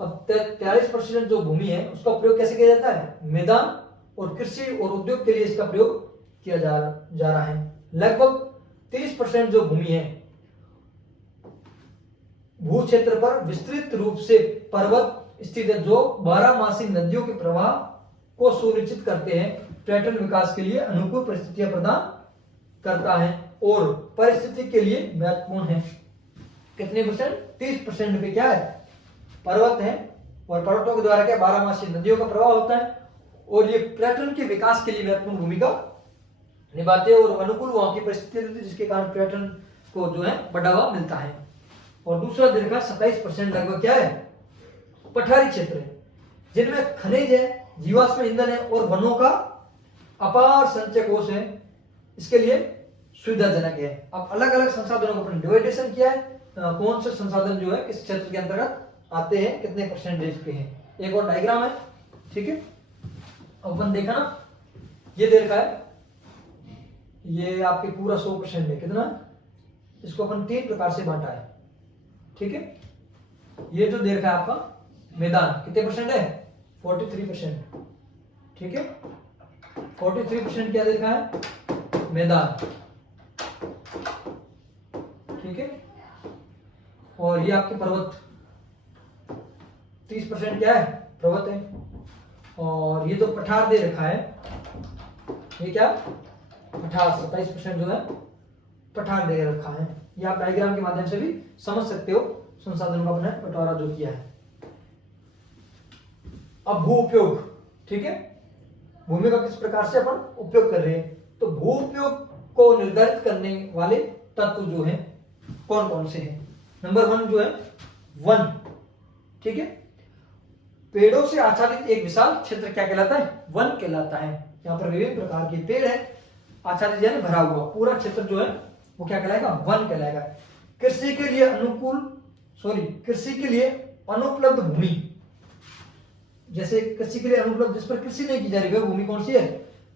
अब 43% जो भूमि है उसका प्रयोग कैसे किया जाता है, मैदान और कृषि और उद्योग के लिए इसका प्रयोग किया जा रहा है। लगभग 30% जो भूमि है भू क्षेत्र पर विस्तृत रूप से पर्वत स्थित है, जो 12 नदियों के प्रवाह को सुनिश्चित करते हैं, पर्यटन विकास के लिए अनुकूल परिस्थितियां प्रदान करता है और परिस्थिति के लिए महत्वपूर्ण है। कितने परसेंट, 30% पे क्या है, पर्वत है, और पर्वतों के द्वारा क्या 12 नदियों का प्रवाह होता है, और ये पर्यटन के विकास के लिए महत्वपूर्ण भूमिका निभाते हैं और अनुकूल वहां की परिस्थिति रहती है, जिसके कारण पर्यटन को जो है बढ़ावा मिलता है। और दूसरा देखा 27% लगभग क्या है, पठारी क्षेत्र है, जिनमें खनिज है, जीवाश्म ईंधन है और वनों का अपार संचय कोष है, इसके लिए सुविधाजनक है। अब अलग अलग संसाधनों को अपने डिवाइडेशन किया है, कौन से संसाधन जो है किस क्षेत्र के अंतर्गत आते हैं, कितने परसेंटेज पे हैं। एक और डायग्राम है, ठीक है। अब अपन देखा ना, ये दे रखा है, ये आपके पूरा 100% है, कितना, इसको अपन 3 प्रकार से बांटा है, ठीक है। ये जो दे रखा है आपका मैदान, कितने परसेंट है, 43%, ठीक है। 43% क्या दे रखा है, मैदान, ठीक है। और ये आपके पर्वत, 30% क्या है, पर्वत है। और ये जो पठार दे रखा है, ये क्या, पठार, 27% जो है पठार दे रखा है। ये आप डायग्राम के माध्यम से भी समझ सकते हो संसाधनों का अपने बंटवारा जो किया है। अब भू उपयोग, ठीक है, भूमि का किस प्रकार से अपन उपयोग कर रहे हैं। भू उपयोग को निर्धारित करने वाले तत्व जो हैं कौन कौन से हैं? नंबर 1 जो है वन, ठीक है। पेड़ों से आच्छादित एक विशाल क्षेत्र क्या कहलाता है? वन कहलाता है। यहाँ पर विभिन्न प्रकार के पेड़ है, आच्छादित यानी भरा हुआ पूरा क्षेत्र जो है वो क्या कहलाएगा? वन कहलाएगा। कृषि के लिए कृषि के लिए अनुपलब्ध भूमि, जैसे कृषि के लिए अनुपलब्ध जिस पर कृषि नहीं की जा रही वह भूमि कौन सी है?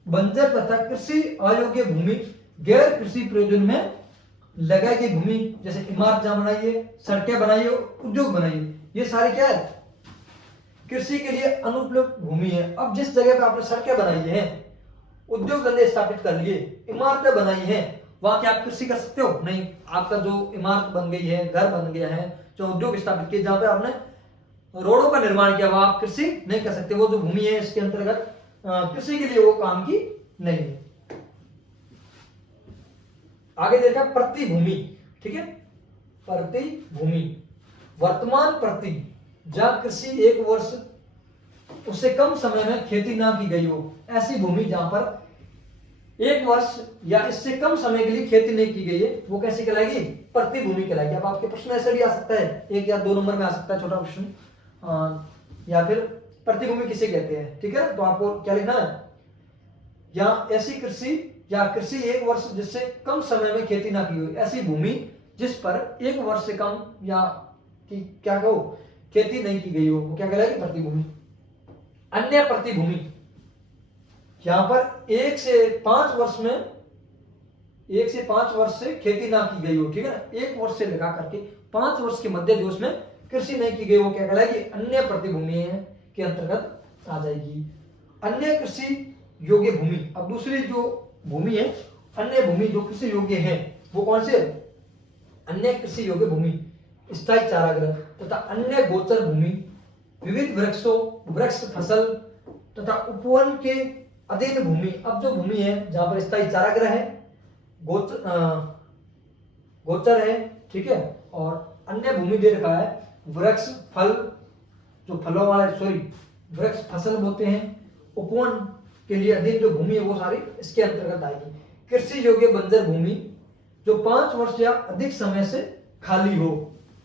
बंजर तथा कृषि अयोग्य भूमि, गैर कृषि प्रयोजन में लगाई गई भूमि, जैसे इमारत जहां बनाइए, सड़कें बनाइए, उद्योग बनाइए, ये सारे क्या है? कृषि के लिए अनुपलब्ध भूमि है। अब जिस जगह पे आपने सड़कें बनाई है, उद्योग धंधे स्थापित कर लिए, इमारतें बनाई हैं, वहां क्या आप कृषि कर सकते हो? नहीं। आपका जो इमारत बन गई है, घर बन गया है, जो उद्योग स्थापित किए, जहां पे आपने रोडों का निर्माण किया, वहां आप कृषि नहीं कर सकते। वो जो भूमि है इसके अंतर्गत कृषि के लिए वो काम की नहीं है। आगे देखा प्रतिभूमि, ठीक है। प्रतिभूमि वर्तमान प्रति, जहां कृषि एक वर्ष उससे कम समय में खेती ना की गई हो, ऐसी भूमि जहां पर एक वर्ष या इससे कम समय के लिए खेती नहीं की गई है, वो कैसी कहलाएगी? प्रतिभूमि कहलाएगी। अब आपके प्रश्न ऐसे भी आ सकता है, 1 या 2 नंबर में आ सकता है छोटा प्रश्न, या फिर प्रतिभूमि किसे कहते हैं, ठीक है। तो आपको क्या लिखना है? या ऐसी कृषि या कृषि एक वर्ष जिससे कम समय में खेती ना की हुई, ऐसी भूमि जिस पर एक वर्ष से कम या कि क्या कहो खेती नहीं की गई हो, वो क्या कहलाएगी? प्रतिभूमि। अन्य प्रतिभूमि, यहां पर 1 से 5 वर्ष में 1 से 5 वर्ष से खेती ना की गई हो, ठीक है ना। 1 वर्ष से लगा करके 5 वर्ष के मध्य जो उसमें कृषि नहीं की गई, वो क्या कहलाएगी? अन्य प्रतिभूमि के अंतर्गत आ जाएगी। अन्य कृषि योग्य भूमि, अब दूसरी जो भूमि है अन्य भूमि जो कृषि योग्य है वो कौन से? अन्य कृषि योग्य भूमि, स्थायी चारागाह तथा अन्य गोचर भूमि, विविध वृक्ष फसल तथा उपवन के अधीन भूमि। अब जो भूमि है जहां पर स्थायी चारागाह है, गोचर है, ठीक है, और अन्य भूमि दे रखा है, वृक्ष फल जो फलों वाले वृक्ष फसल बोलते हैं, उपवन के लिए अधीन जो भूमि है वो सारी इसके अंतर्गत आएगी। कृषि योग्य बंजर भूमि जो 5 वर्ष या अधिक समय से खाली हो।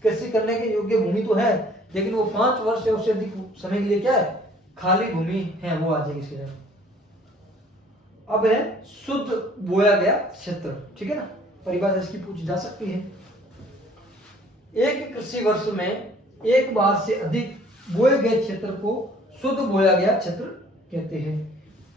कृषि करने के योग्य भूमि तो है लेकिन वो 5 वर्ष या उससे अधिक समय के लिए क्या है? खाली भूमि है, वो आ जाएगी इसके अंदर। अब है शुद्ध बोया गया क्षेत्र, ठीक है ना, परिभाषा इसकी पूछी जा सकती है। एक कृषि वर्ष में एक बार से अधिक बोए गए क्षेत्र को शुद्ध बोया गया क्षेत्र कहते हैं।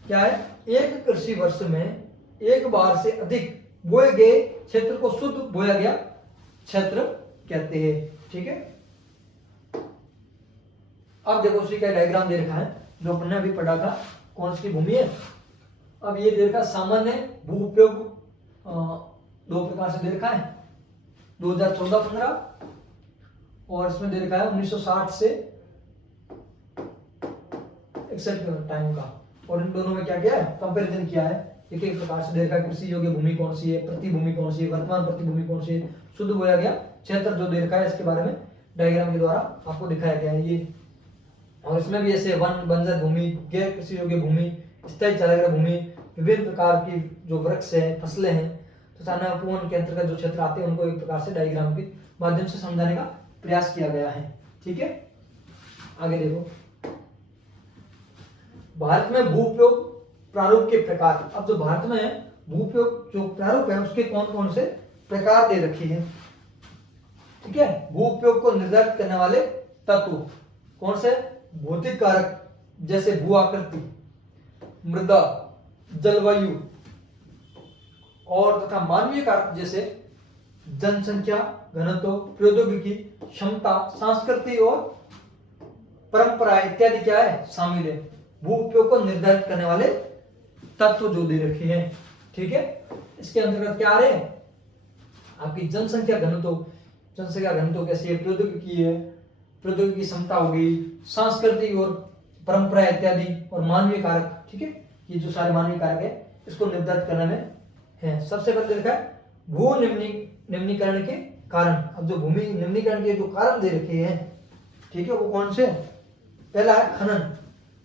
क्या है? एक कृषि वर्ष में एक बार से अधिक बोए गए क्षेत्र को शुद्ध बोया गया क्षेत्र कहते हैं, ठीक है। अब देखो उसी का डायग्राम दे रखा है जो अपन ने अभी पढ़ा था, कौन सी भूमि है। अब ये दे रखा सामान्य भू उपयोग 2 प्रकार से दे रखा है, 2014-15 और इसमें दे रखा है 1960 से 61 टाइम का, और इन दोनों में क्या किया है? कंपैरिजन किया है। एक एक प्रकार से दे रखा है कृषि योग्य भूमि कौन सी है, प्रतिभूमि कौन सी है, वर्तमान प्रतिभूमि कौन सी है, शुद्ध बोया गया क्षेत्र जो दे रखा है इसके बारे में डायग्राम के द्वारा आपको दिखाया गया है ये। और इसमें भी ऐसे वन बंजर भूमि, गैर कृषि योग्य भूमि, स्थायी चारागाह भूमि, विभिन्न प्रकार की जो वृक्ष है, फसलें हैं, तो उपवन के अंतर्गत जो क्षेत्र आते हैं उनको एक प्रकार से डायग्राम के माध्यम से समझाने का प्रयास किया गया है, ठीक है। आगे देखो, भारत में भू उपयोग प्रारूप के प्रकार। अब जो भारत में है भू उपयोग जो प्रारूप है उसके कौन कौन से प्रकार दे रखे हैं, ठीक है। भू उपयोग को निर्धारित करने वाले तत्व कौन से? भौतिक कारक जैसे भू आकृति, मृदा, जलवायु, और तथा मानवीय कारक जैसे जनसंख्या, घनत्व, प्रौद्योगिकी, क्षमता, संस्कृति और परंपरा इत्यादि क्या है? शामिल है। भू उपयोग को निर्धारित करने वाले तत्व जो दे रखे हैं, ठीक है। इसके अंतर्गत क्या आ रहे हैं? आपकी जनसंख्या घनत्व कैसी है, प्रौद्योगिकी है, प्रौद्योगिकी क्षमता हो गई, सांस्कृतिक और परंपरा इत्यादि, और मानवीय कारक, ठीक है। ये जो सारे मानवीय कारक है इसको निर्धारित करने में है। सबसे पहले देखा है भू निम्नीकरण के कारण। अब जो भूमि निम्नीकरण के जो कारण दे रखे हैं, ठीक है, वो कौन से? पहला है खनन।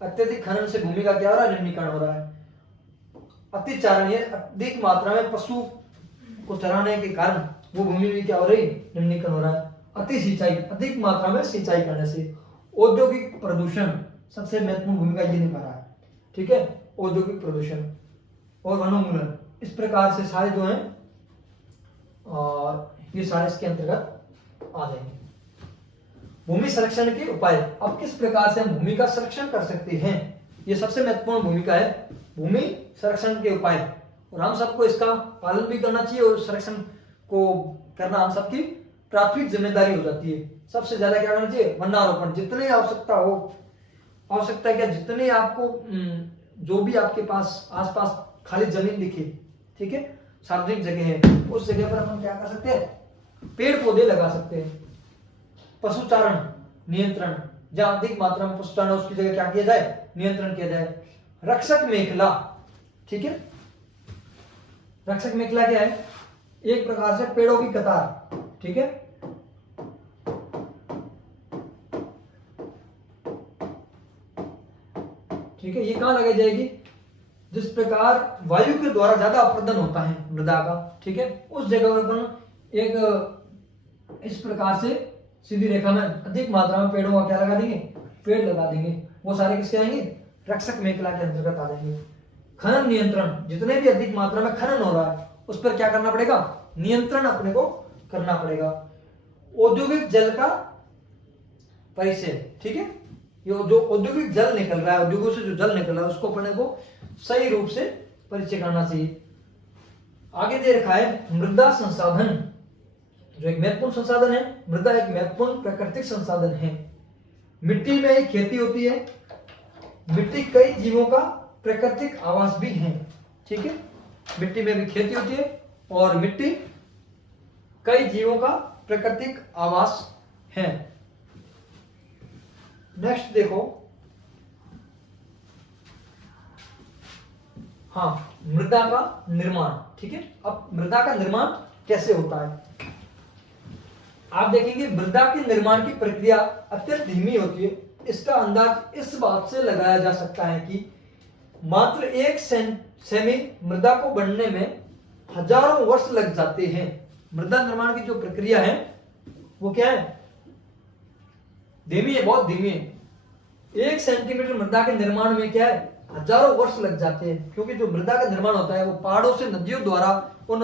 अत्यधिक खनन से भूमि का क्या हो रहा है? निम्नीकरण हो रहा है। अतिचारण या अधिक मात्रा में पशु को चराने के कारण वो भूमि में क्या हो रही, निम्नीकरण हो रहा है। अति सिंचाई, अधिक मात्रा में सिंचाई करने से। औद्योगिक प्रदूषण सबसे महत्वपूर्ण भूमिका ये निभा रहा है, ठीक है, औद्योगिक प्रदूषण और वनोन्मूलन, इस प्रकार से सारे जो हैं और ये सारे इसके अंतर्गत आ जाएंगे। भूमि संरक्षण के उपाय, अब किस प्रकार से हम भूमि का संरक्षण कर सकते हैं, ये सबसे महत्वपूर्ण भूमिका है भूमि संरक्षण के उपाय, और हम सबको इसका पालन भी करना चाहिए और संरक्षण को करना हम सबकी प्राथमिक जिम्मेदारी हो जाती है। सबसे ज्यादा क्या करना चाहिए, वनारोपण, जितने आवश्यकता हो, आवश्यकता क्या, जितने आपको जो भी आपके पास आसपास खाली जमीन दिखे, ठीक है, सार्वजनिक जगह है, उस जगह पर हम क्या कर सकते हैं, पेड़ पौधे लगा सकते हैं। पशुचारण नियंत्रण, जहां अधिक मात्रा में पशुचारण उसकी जगह क्या किया जाए, नियंत्रण किया जाए। रक्षक मेखला, ठीक है, रक्षक मेखला क्या है, एक प्रकार से पेड़ों की कतार, ठीक है, ठीक है, ये कहां लगाई जाएगी, जिस प्रकार वायु के द्वारा ज्यादा अपर्दन होता है मृदा का, ठीक है, उस जगह पर अपन एक इस प्रकार से सीधी रेखा में अधिक मात्रा में पेड़ों का क्या लगा देंगे, पेड़ लगा देंगे। वो सारे किसके आएंगे, रक्षक मेखला के अंतर्गत आ जाएंगे। खनन नियंत्रण, जितने भी अधिक मात्रा में खनन हो रहा है उस पर क्या करना पड़ेगा, नियंत्रण अपने को करना पड़ेगा। औद्योगिक जल का परिचय, ठीक है, ये जो औद्योगिक जल निकल रहा है, उद्योगों से जो जल निकल रहा है उसको अपने को सही रूप से परिचय करना चाहिए। आगे दे रखा है मृदा संसाधन, जो एक महत्वपूर्ण संसाधन है। मृदा एक महत्वपूर्ण प्राकृतिक संसाधन है। मिट्टी में ही खेती होती है, मिट्टी कई जीवों का प्राकृतिक आवास भी है, ठीक है, मिट्टी में भी खेती होती है और मिट्टी कई जीवों का प्राकृतिक आवास है। नेक्स्ट देखो, हाँ, मृदा का निर्माण, ठीक है, अब मृदा का निर्माण कैसे होता है, आप देखेंगे मृदा के निर्माण की प्रक्रिया अत्यंत धीमी होती है। इसका अंदाज इस बात से लगाया जा सकता है कि मात्र 1 सेमी मृदा को बनने में हजारों वर्ष लग जाते हैं। मृदा निर्माण की जो प्रक्रिया है वो क्या है, धीमी है, बहुत धीमी है। 1 सेंटीमीटर मृदा के निर्माण में क्या है, हजारों वर्ष लग जाते हैं, क्योंकि जो मृदा का निर्माण होता है वो पहाड़ों से नदियों द्वारा उन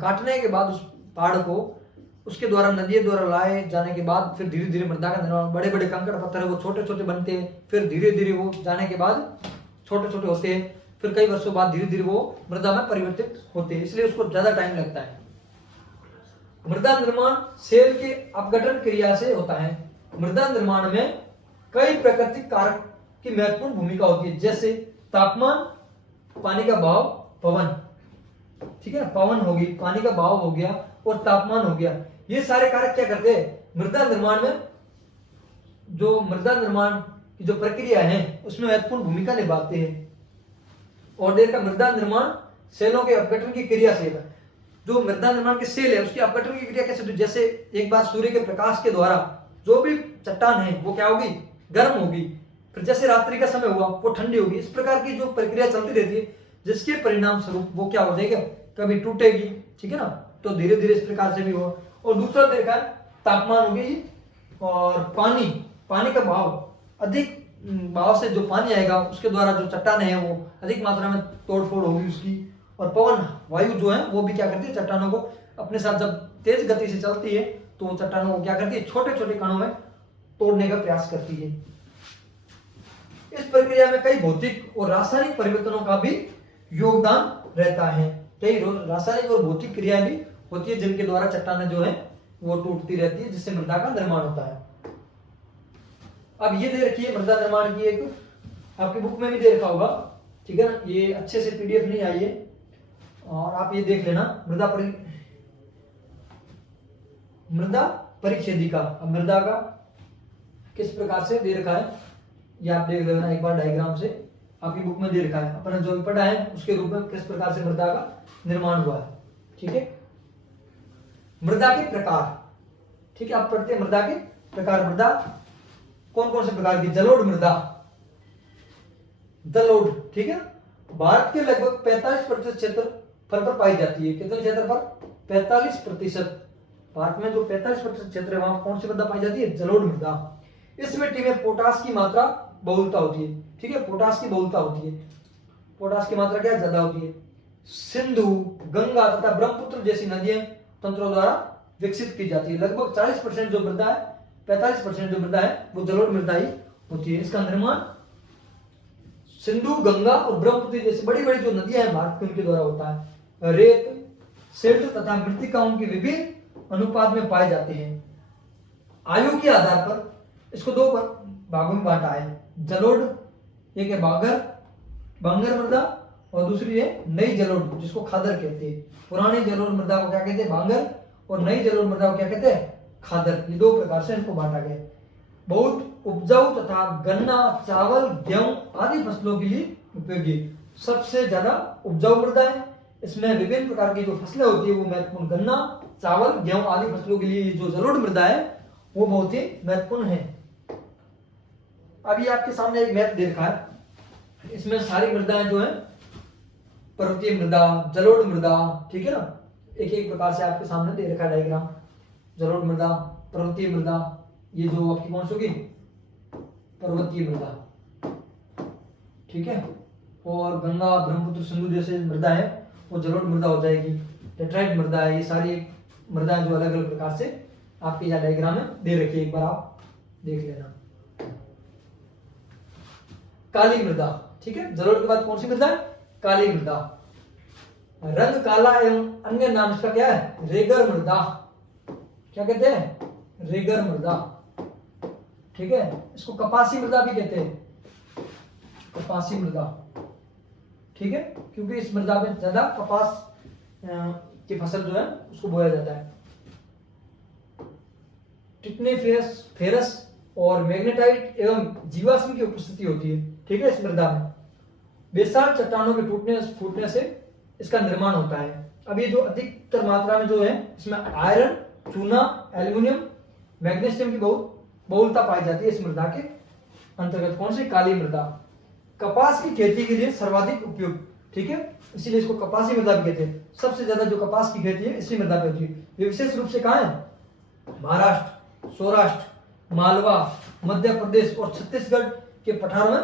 काटने के बाद उस पहाड़ को उसके द्वारा नदियों द्वारा लाए जाने के बाद फिर धीरे धीरे मृदा का निर्माण, बड़े बड़े कंकड़ पत्थर वो छोटे छोटे बनते हैं, फिर धीरे धीरे वो जाने के बाद छोटे छोटे होते हैं, फिर कई वर्षों बाद धीरे धीरे वो मृदा में परिवर्तित होते हैं, इसलिए उसको ज्यादा टाइम लगता है। मृदा निर्माण सेल के अपघटन क्रिया से होता है। मृदा निर्माण में कई प्राकृतिक कारक की महत्वपूर्ण भूमिका होती है, जैसे तापमान, पानी का भाव, पवन, ठीक है ना, पवन होगी, पानी का भाव हो गया और तापमान हो गया। ये सारे कारक क्या करते हैं, मृदा निर्माण में, जो मृदा निर्माण की जो प्रक्रिया है उसमें महत्वपूर्ण भूमिका निभाते हैं। और देर का मृदा निर्माण सेलों के अपघटन की क्रिया से, जो मृदा निर्माण के सेल है उसकी अपघटन की क्रिया कैसे, जैसे एक बार सूर्य के प्रकाश के द्वारा जो भी चट्टान है वो क्या होगी, गर्म होगी, फिर जैसे रात्रि का समय हुआ वो ठंडी होगी। इस प्रकार की जो प्रक्रिया चलती रहती है, जिसके परिणाम स्वरूप वो क्या हो जाएगा, कभी टूटेगी, ठीक है ना, तो धीरे धीरे इस प्रकार से भी हुआ। और दूसरा देखा है तापमान हो गई, और पानी का भाव, अधिक भाव से जो पानी आएगा उसके द्वारा जो चट्टान है वो अधिक मात्रा में तोड़फोड़ होगी उसकी। और पवन, वायु जो है वो भी क्या करती है, चट्टानों को अपने साथ जब तेज गति से चलती है तो वो चट्टानों को क्या करती है, छोटे छोटे कणों में तोड़ने का प्रयास करती है। इस प्रक्रिया में कई भौतिक और रासायनिक परिवर्तनों का भी योगदान रहता है। कई रासायनिक और भौतिक क्रियाएं भी होती है जिनके द्वारा चट्टानें जो है वो टूटती रहती है, जिससे मृदा का निर्माण होता है। अब ये दे रखी है मृदा निर्माण की एक, आपकी बुक में भी दे रखा होगा, ठीक है ना, ये अच्छे से पीडीएफ नहीं आई है और आप ये देख लेना, मृदा परिच्छेदिका। अब मृदा का किस प्रकार से दे रखा है ये आप देख लेना एक बार, डायग्राम से आपकी बुक में दे रखा है, अपने जो भी पढ़ा है उसके रूप में किस प्रकार से मृदा का निर्माण हुआ है, ठीक है। मृदा के प्रकार, ठीक है, आप पढ़ते हैं मृदा के प्रकार। मृदा कौन कौन से प्रकार की, जलोढ़ मृदा, दलोढ़, ठीक है, भारत के लगभग 45% क्षेत्रफल पर पाई जाती है। कितने क्षेत्र पर? 45%। भारत में जो 45% क्षेत्र है वहां कौन सी मृदा पाई जाती है? जलोढ़ मृदा। इस मिट्टी में पोटास की मात्रा बहुलता होती है। ठीक है, पोटास की बहुलता होती है। पोटास की मात्रा क्या ज्यादा होती है? सिंधु, गंगा तथा ब्रह्मपुत्र जैसी नदियां तंत्रों द्वारा विकसित की जाती है। लगभग 40% जो मृदा है, 45% जो मृदा है वो जलोढ़ मृदा ही होती है। इसका निर्माण सिंधु, गंगा और ब्रह्मपुत्र जैसी बड़ी बड़ी जो नदियां हैं भारत की, उनके द्वारा होता है। रेत, सिल्ट तथा मृतिकाओं के विभिन्न अनुपात में पाए जाते हैं। आयु के आधार पर इसको दो भागों में बांटा है। जलोढ़, एक है बांगर मृदा और दूसरी है नई जलोढ़ जिसको खादर कहते हैं। पुरानी जलोढ़ मृदा को क्या कहते हैं? बांगर, और नई जलोढ़ मृदा को क्या कहते हैं? खादर। ये दो प्रकार से इनको बांटा गया। बहुत उपजाऊ तथा गन्ना, चावल, गेहूं आदि फसलों के लिए उपयोगी, सबसे ज्यादा उपजाऊ मृदा है। इसमें विभिन्न प्रकार की जो फसलें होती है वो महत्वपूर्ण, गन्ना, चावल, गेहूं आदि फसलों के लिए जो जलोढ़ मृदा है वो बहुत ही महत्वपूर्ण है। अभी आपके सामने एक मैप दे रखा है, इसमें सारी मृदाएं जो है, पर्वतीय मृदा, जलोढ़ मृदा, ठीक है ना, एक एक प्रकार से आपके सामने दे रखा है डायग्राम। जलोढ़ मृदा, पर्वतीय मृदा, ये जो आपकी कौन सी होगी? पर्वतीय मृदा, ठीक है। और गंगा, ब्रह्मपुत्र, सिंधु जैसे मृदा है वो जलोढ़ मृदा हो जाएगी। लेटराइट मृदा है। ये सारी मृदाएं जो अलग अलग प्रकार से आपके यहाँ डायग्राम में दे रखी है, एक बार आप देख लेना। काली मृदा, ठीक है, जलोढ़ के बाद कौन सी मृदा है? काली मृदा। रंग काला एवं अन्य नाम इसका क्या है? रेगर मृदा। क्या कहते हैं? रेगर मृदा, ठीक है। इसको कपासी मृदा भी कहते हैं, कपासी मृदा, ठीक है, क्योंकि इस मृदा में ज्यादा कपास की फसल जो है उसको बोया जाता है। टिटने फेरस और मैग्नेटाइट एवं जीवाश्म की उपस्थिति होती है, ठीक है, इस मृदा में। बेसाल चट्टानों के टूटने फूटने से इसका निर्माण होता है। अब ये जो अधिकतर मात्रा में जो है इसमें आयरन, चूना, एल्यूमिनियम, मैग्नीशियम की बहुलता पाई जाती है इस मृदा के अंतर्गत। कौन सी? काली मृदा। कपास की खेती के लिए सर्वाधिक उपयुक्त, ठीक है, इसीलिए इसको कपासी मृदा भी कहते हैं। सबसे ज्यादा जो कपास की खेती है इसी मृदा पे होती है। ये विशेष रूप से कहाँ है? महाराष्ट्र, सौराष्ट्र, मालवा, मध्य प्रदेश और छत्तीसगढ़ के पठारों में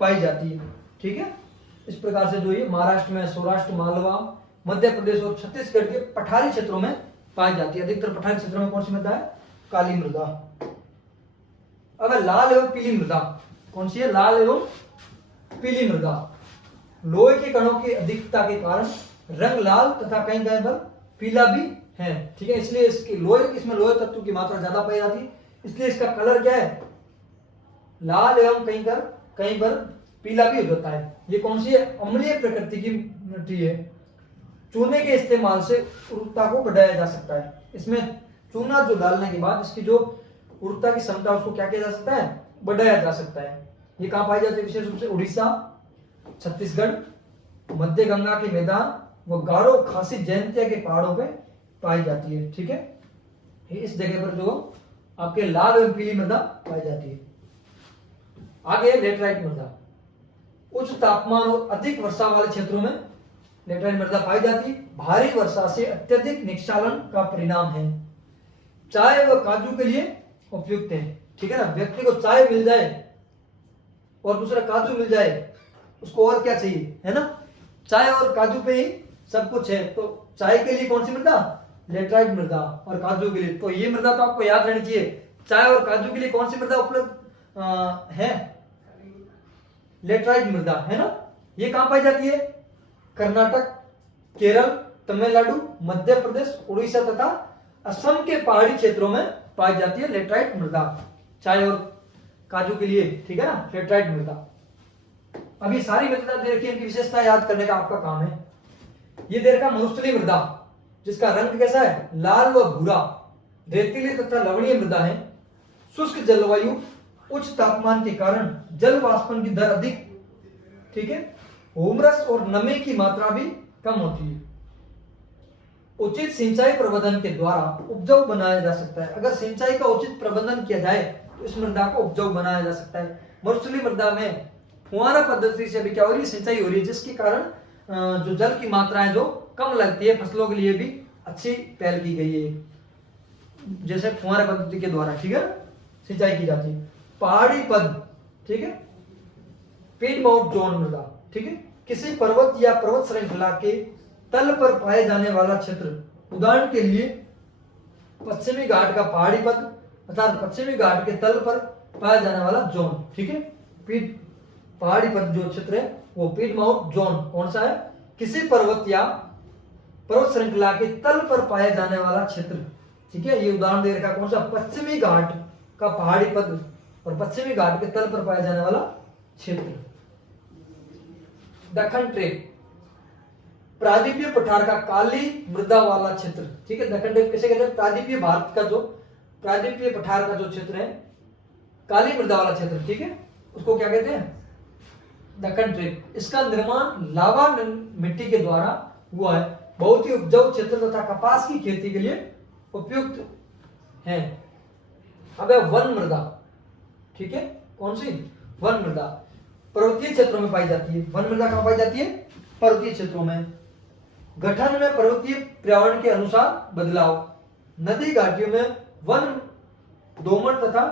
पाई जाती है, ठीक है। इस प्रकार से जो ये महाराष्ट्र में, सौराष्ट्र, मालवा, मध्य प्रदेश और छत्तीसगढ़ के पठारी क्षेत्रों में पाई जाती है। अधिकतर पठारी क्षेत्रों में कौन सी मृदा है? काली मृदा। अब लाल एवं पीली मृदा, कौन सी है? लाल एवं पीली मृदा। लोहे के कणों की अधिकता के कारण रंग लाल तथा कहीं कहीं पर पीला भी है, ठीक है। इसलिए इसमें लोहे तत्व की मात्रा ज्यादा पाई जाती है, इसलिए इसका कलर क्या है? लाल एवं कहीं पर पीला भी हो जाता है। ये कौन सी है? अम्लीय प्रकृति की मिट्टी है। चूने के इस्तेमाल से उर्वरता को बढ़ाया जा सकता है। इसमें चूना जो डालने के बाद इसकी जो उर्वरता की क्षमता उसको क्या किया जा सकता है? बढ़ाया जा सकता है। ये कहाँ पाई जाती है? विशेष रूप से उड़ीसा, छत्तीसगढ़, मध्य गंगा के मैदान व गारो खासी जयंतिया के पहाड़ों पे पाई जाती है, ठीक है। इस जगह पर जो आपके लाल एवं पीली मृदा पाई जाती है। आगे लेटराइट मृदा। उच्च तापमान और अधिक वर्षा वाले क्षेत्रों में लेटराइट मृदा पाई जाती है। भारी वर्षा से अत्यधिक निक्षालन का परिणाम है। चाय व काजू के लिए उपयुक्त है, ठीक है ना। व्यक्ति को चाय मिल जाए और दूसरा काजू मिल जाए, उसको और क्या चाहिए, है ना। चाय और काजू पे ही सब कुछ है। तो चाय के लिए कौन सी मृदा? लेटराइट मृदा। और काजू के लिए तो ये मृदा तो आपको याद रहनी चाहिए। चाय और काजू के लिए कौन सी मृदा उपलब्ध है? लेटराइट मृदा, है ना। ये कहां पाई जाती है? कर्नाटक, केरल, तमिलनाडु, मध्य प्रदेश, उड़ीसा तथा असम के पहाड़ी क्षेत्रों में पाई जाती है लेटराइट मृदा, चाय और काजू के लिए, ठीक है ना, लेटराइट मृदा। अभी सारी मृदा दे रखी है, इनकी विशेषता याद करने का आपका काम है। ये दे रखा मरुस्थलीय मृदा, जिसका रंग कैसा है? लाल व भूरा। रेतीली तथा लवणीय मृदा है। शुष्क जलवायु, उच्च तापमान के कारण जल वाष्पन की दर अधिक, ठीक है। हुमरस और नमी की मात्रा भी कम होती है। उचित सिंचाई प्रबंधन के द्वारा उपजाऊ बनाया जा सकता है। अगर सिंचाई का उचित प्रबंधन किया जाए तो इस मृदा को उपजाऊ बनाया जा सकता है। मरुस्थलीय मृदा में फुहारा पद्धति से अभी क्या हो रही है, सिंचाई हो रही है, जिसके कारण जो जल की मात्रा है जो कम लगती है, फसलों के लिए भी अच्छी पहल की गई है, जैसे फुहारा पद्धति के द्वारा, ठीक है, सिंचाई की जाती है। पहाड़ी पद, ठीक है, पीड माउंट जोन मृदा, ठीक है, किसी पर्वत या पर्वत श्रृंखला के तल पर पाए जाने वाला क्षेत्र, उदाहरण के लिए पश्चिमी घाट का पहाड़ी पद अर्थात पश्चिमी घाट के तल पर पाया जाने वाला जोन, ठीक है, पीड पहाड़ी पद जो क्षेत्र है वो पीड माउंट जोन कौन सा है, किसी पर्वत या पर्वत श्रृंखला के तल पर पाया जाने वाला क्षेत्र, ठीक है, ये उदाहरण दे रखा कौन सा, पश्चिमी घाट का पहाड़ी पद और पश्चिमी घाट के तल पर पाया जाने वाला क्षेत्र। दक्कन ट्रेप, प्रादीपीय पठार का काली मृदा वाला क्षेत्र, ठीक है, दक्कन ट्रेप किसे कहते हैं, प्रादीपीय भारत का जो प्रादीपीय पठार का जो क्षेत्र है, काली मृदा वाला क्षेत्र, ठीक है, उसको क्या कहते हैं, दक्कन ट्रेप। इसका निर्माण लावा मिट्टी के द्वारा हुआ है, बहुत ही उपजाऊ क्षेत्र तथा कपास की खेती के लिए उपयुक्त है। अब है वन मृदा, ठीक है, कौन सी, वन मृदा पर्वतीय क्षेत्रों में पाई जाती है। वन मृदा कहां पाई जाती है, पर्वतीय क्षेत्रों में। गठन में पर्वतीय पर्यावरण के अनुसार बदलाव, नदी घाटियों में वन दोमट तथा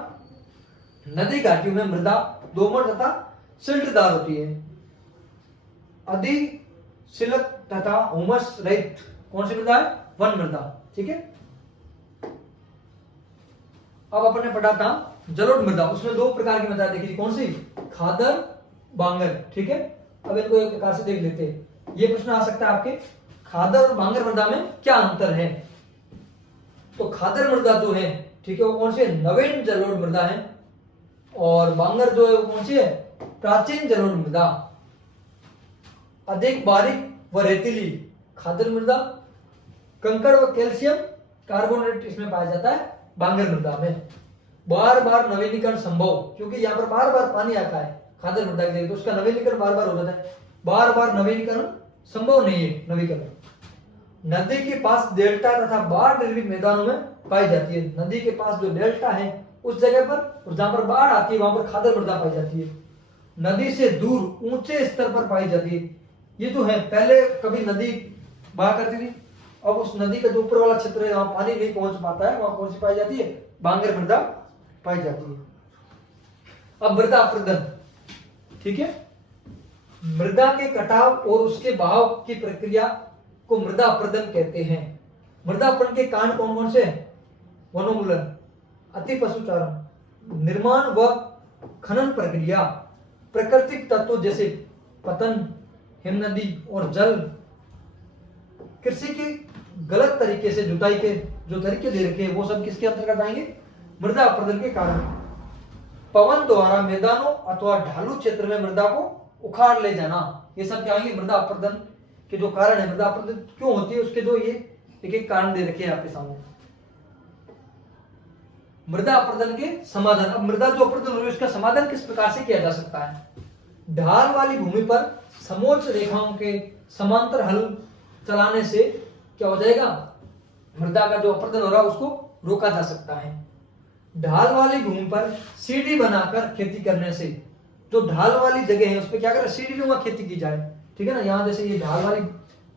नदी घाटियों में मृदा दोमट तथा सिल्टदार होती है। अधिक सिलक तथा हुमस रहित कौन सी मृदा है, वन मृदा, ठीक है। अब अपन ने पढ़ा था जलोढ़ मृदा, उसमें दो प्रकार की मृदा देखी थी, कौन सी, खादर बांगर, ठीक है। अब इनको एक प्रकार से देख लेते हैं, ये प्रश्न आ सकता है आपके, खादर और बांगर मृदा में क्या अंतर है। तो खादर मृदा जो है, ठीक है, वो कौन सी है, नवीन जलोढ़ मृदा है, और बांगर जो है वो कौन सी है, प्राचीन जलोढ़ मृदा। अधिक बारीक व रेतीली खादर मृदा, कंकड़ व कैल्शियम कार्बोनेट इसमें पाया जाता है बांगर मृदा में। बार बार नवीनीकरण संभव, क्योंकि यहाँ पर बार बार पानी आता है खादर मृदा के लिए, तो उसका नवीनीकरण बार बार हो जाता है, बार बार नवीनीकरण संभव नहीं है नवीकरण। नदी के पास डेल्टा तथा बाढ़ निर्मित मैदानों में पाई जाती है। नदी के पास जो डेल्टा है उस जगह पर, और जहां पर बाढ़ आती है वहां पर खादर मृदा पाई जाती है। नदी से दूर ऊंचे स्तर पर पाई जाती है। ये जो है, पहले कभी नदी बहा करती थी, अब उस नदी का जो ऊपर वाला क्षेत्र है, वहां पानी नहीं पहुंच पाता है, वहां कौन सी पाई जाती है, बांगर मृदा पाई जाती है। अब मृदा अपरदन, ठीक है, मृदा के कटाव और उसके बहाव की प्रक्रिया को मृदा अपरदन कहते हैं। मृदा अपरदन के कारण कौन कौन से हैं, वनोन्मूलन, अति पशुचारण, निर्माण व खनन प्रक्रिया, प्राकृतिक तत्व जैसे पतन, हिमनदी और जल, कृषि के गलत तरीके से जुताई के जो तरीके दे रखे हैं वो सब किसके अंतर्गत आएंगे, मृदा अपरदन के कारण। पवन द्वारा मैदानों अथवा ढालू क्षेत्र में मृदा को उखाड़ ले जाना, ये सब क्या आएंगे, मृदा अपरदन के जो कारण है, मृदा अपरदन क्यों होती है उसके जो ये एक एक कारण दे रखे हैं आपके सामने। मृदा अपरदन के समाधान, अब मृदा जो अपरदन हो रही है उसका समाधान किस प्रकार से किया जा सकता है। ढाल वाली भूमि पर समोच्च रेखाओं के समांतर हल चलाने से क्या हो जाएगा, मृदा का जो अपरदन हो रहा है उसको रोका जा सकता है। ढाल वाली भूमि पर सीढ़ी बनाकर खेती करने से, जो ढाल वाली जगह है उस पर क्या करें, सीढ़ी नुमा खेती की जाए, ठीक है ना। यहाँ जैसे ये ढाल वाली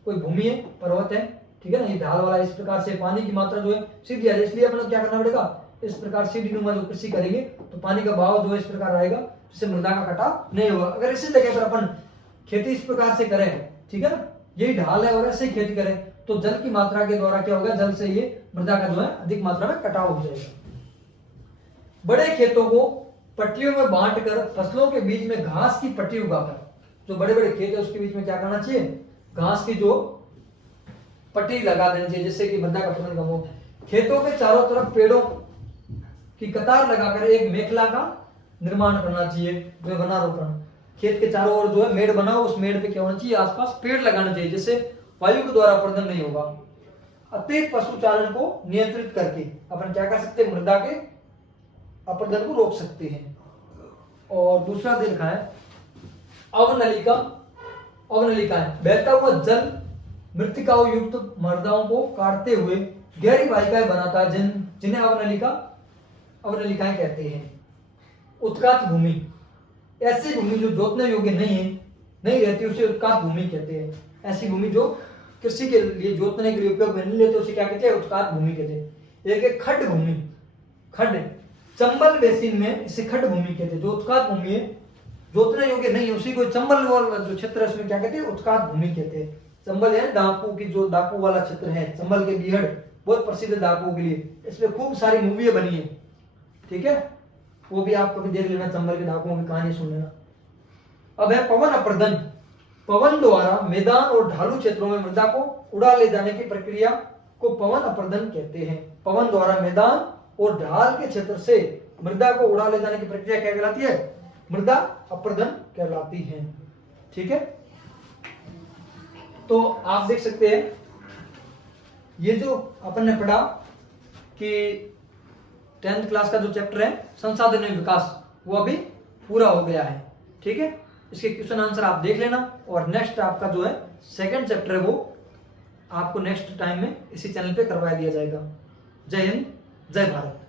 कोई भूमि है, पर्वत है, ठीक है ना, ये ढाल वाला, इस प्रकार से पानी की मात्रा जो है सीधी आ जाए, इसलिए अपने क्या करना पड़ेगा, इस प्रकार सीढ़ी नुमा जो कृषि करेंगे तो पानी का बहाव जो है इस प्रकार आएगा, जिससे मृदा का कटाव नहीं होगा। अगर इसी जगह पर अपन खेती इस प्रकार से करें, ठीक है ना, यही ढाल है और ऐसे ही खेती करें तो जल की मात्रा के द्वारा क्या होगा, जल से ये मृदा का जो है अधिक मात्रा में कटाव हो जाएगा। बड़े खेतों को पट्टियों में बांटकर फसलों के बीच में घास की पट्टी उगाकर, जो बड़े बड़े खेत है उसके बीच में क्या करना चाहिए, घास की जो पट्टी लगा देनी चाहिए, जिससे कि मृदा का अपरदन कम हो। खेतों के चारों तरफ पेड़ों की कतार लगाकर एक मेखला का निर्माण करना चाहिए, जो वनारोपण। खेत के चारों ओर जो है मेड़ बना हो, उस मेड़ पे क्या होना चाहिए, आसपास पेड़ लगाना चाहिए, जिससे वायु के द्वारा अपरदन नहीं होगा। अति पशुचारण को नियंत्रित करके अपन क्या कर सकते हैं, मृदा के अपरदन को रोक सकते हैं। और दूसरा देखा है अवनलिका, अवनलिकाएं, बहता हुआ जल मृतिकाओं युक्त मृदाओं को काटते हुए गहरी वाहिकाएं बनाता है, जिन्हें अवनलिकाएं कहते हैं। उत्कात भूमि, ऐसी भूमि जो जोतने योग्य नहीं रहती उसे उत्कात भूमि कहते हैं। ऐसी भूमि जो कृषि के लिए जोतने के लिए उपयोग में नहीं लेते उसे क्या कहते हैं? उत्कात भूमि कहते हैं। एक है खड्ड भूमि, खड्ड चंबल बेसिन में इसे खड्ड भूमि कहते हैं। जो उत्कात भूमि है, जोतने योग्य नहीं है, उसी को चंबल वाला जो क्षेत्र है उसमें क्या कहते हैं? उत्कात भूमि कहते हैं। चंबल है डाकू की, जो डाकू वाला क्षेत्र है, चंबल के बीहड़ बहुत प्रसिद्ध डाकू के लिए, इसमें खूब सारी मूवियां बनी है, ठीक है, वो भी आप कभी देख लेना, चंबल के डाकुओं की कहानी सुन लेना। अब है पवन अपर्दन। पवन द्वारा मैदान और ढालू क्षेत्रों में मृदा को उड़ा ले जाने की प्रक्रिया को पवन अपर्दन कहते हैं। पवन द्वारा मैदान और ढाल के क्षेत्र से मृदा को उड़ा ले जाने की प्रक्रिया क्या कहलाती है? मृदा अपर्दन कहलाती है, ठीक है। तो आप देख सकते हैं ये जो अपन ने पढ़ा कि 10th क्लास का जो चैप्टर है संसाधन एवं विकास, वो अभी पूरा हो गया है, ठीक है। इसके क्वेश्चन आंसर आप देख लेना, और नेक्स्ट आपका जो है सेकंड चैप्टर है वो आपको नेक्स्ट टाइम में इसी चैनल पे करवा दिया जाएगा। जय हिंद, जय भारत।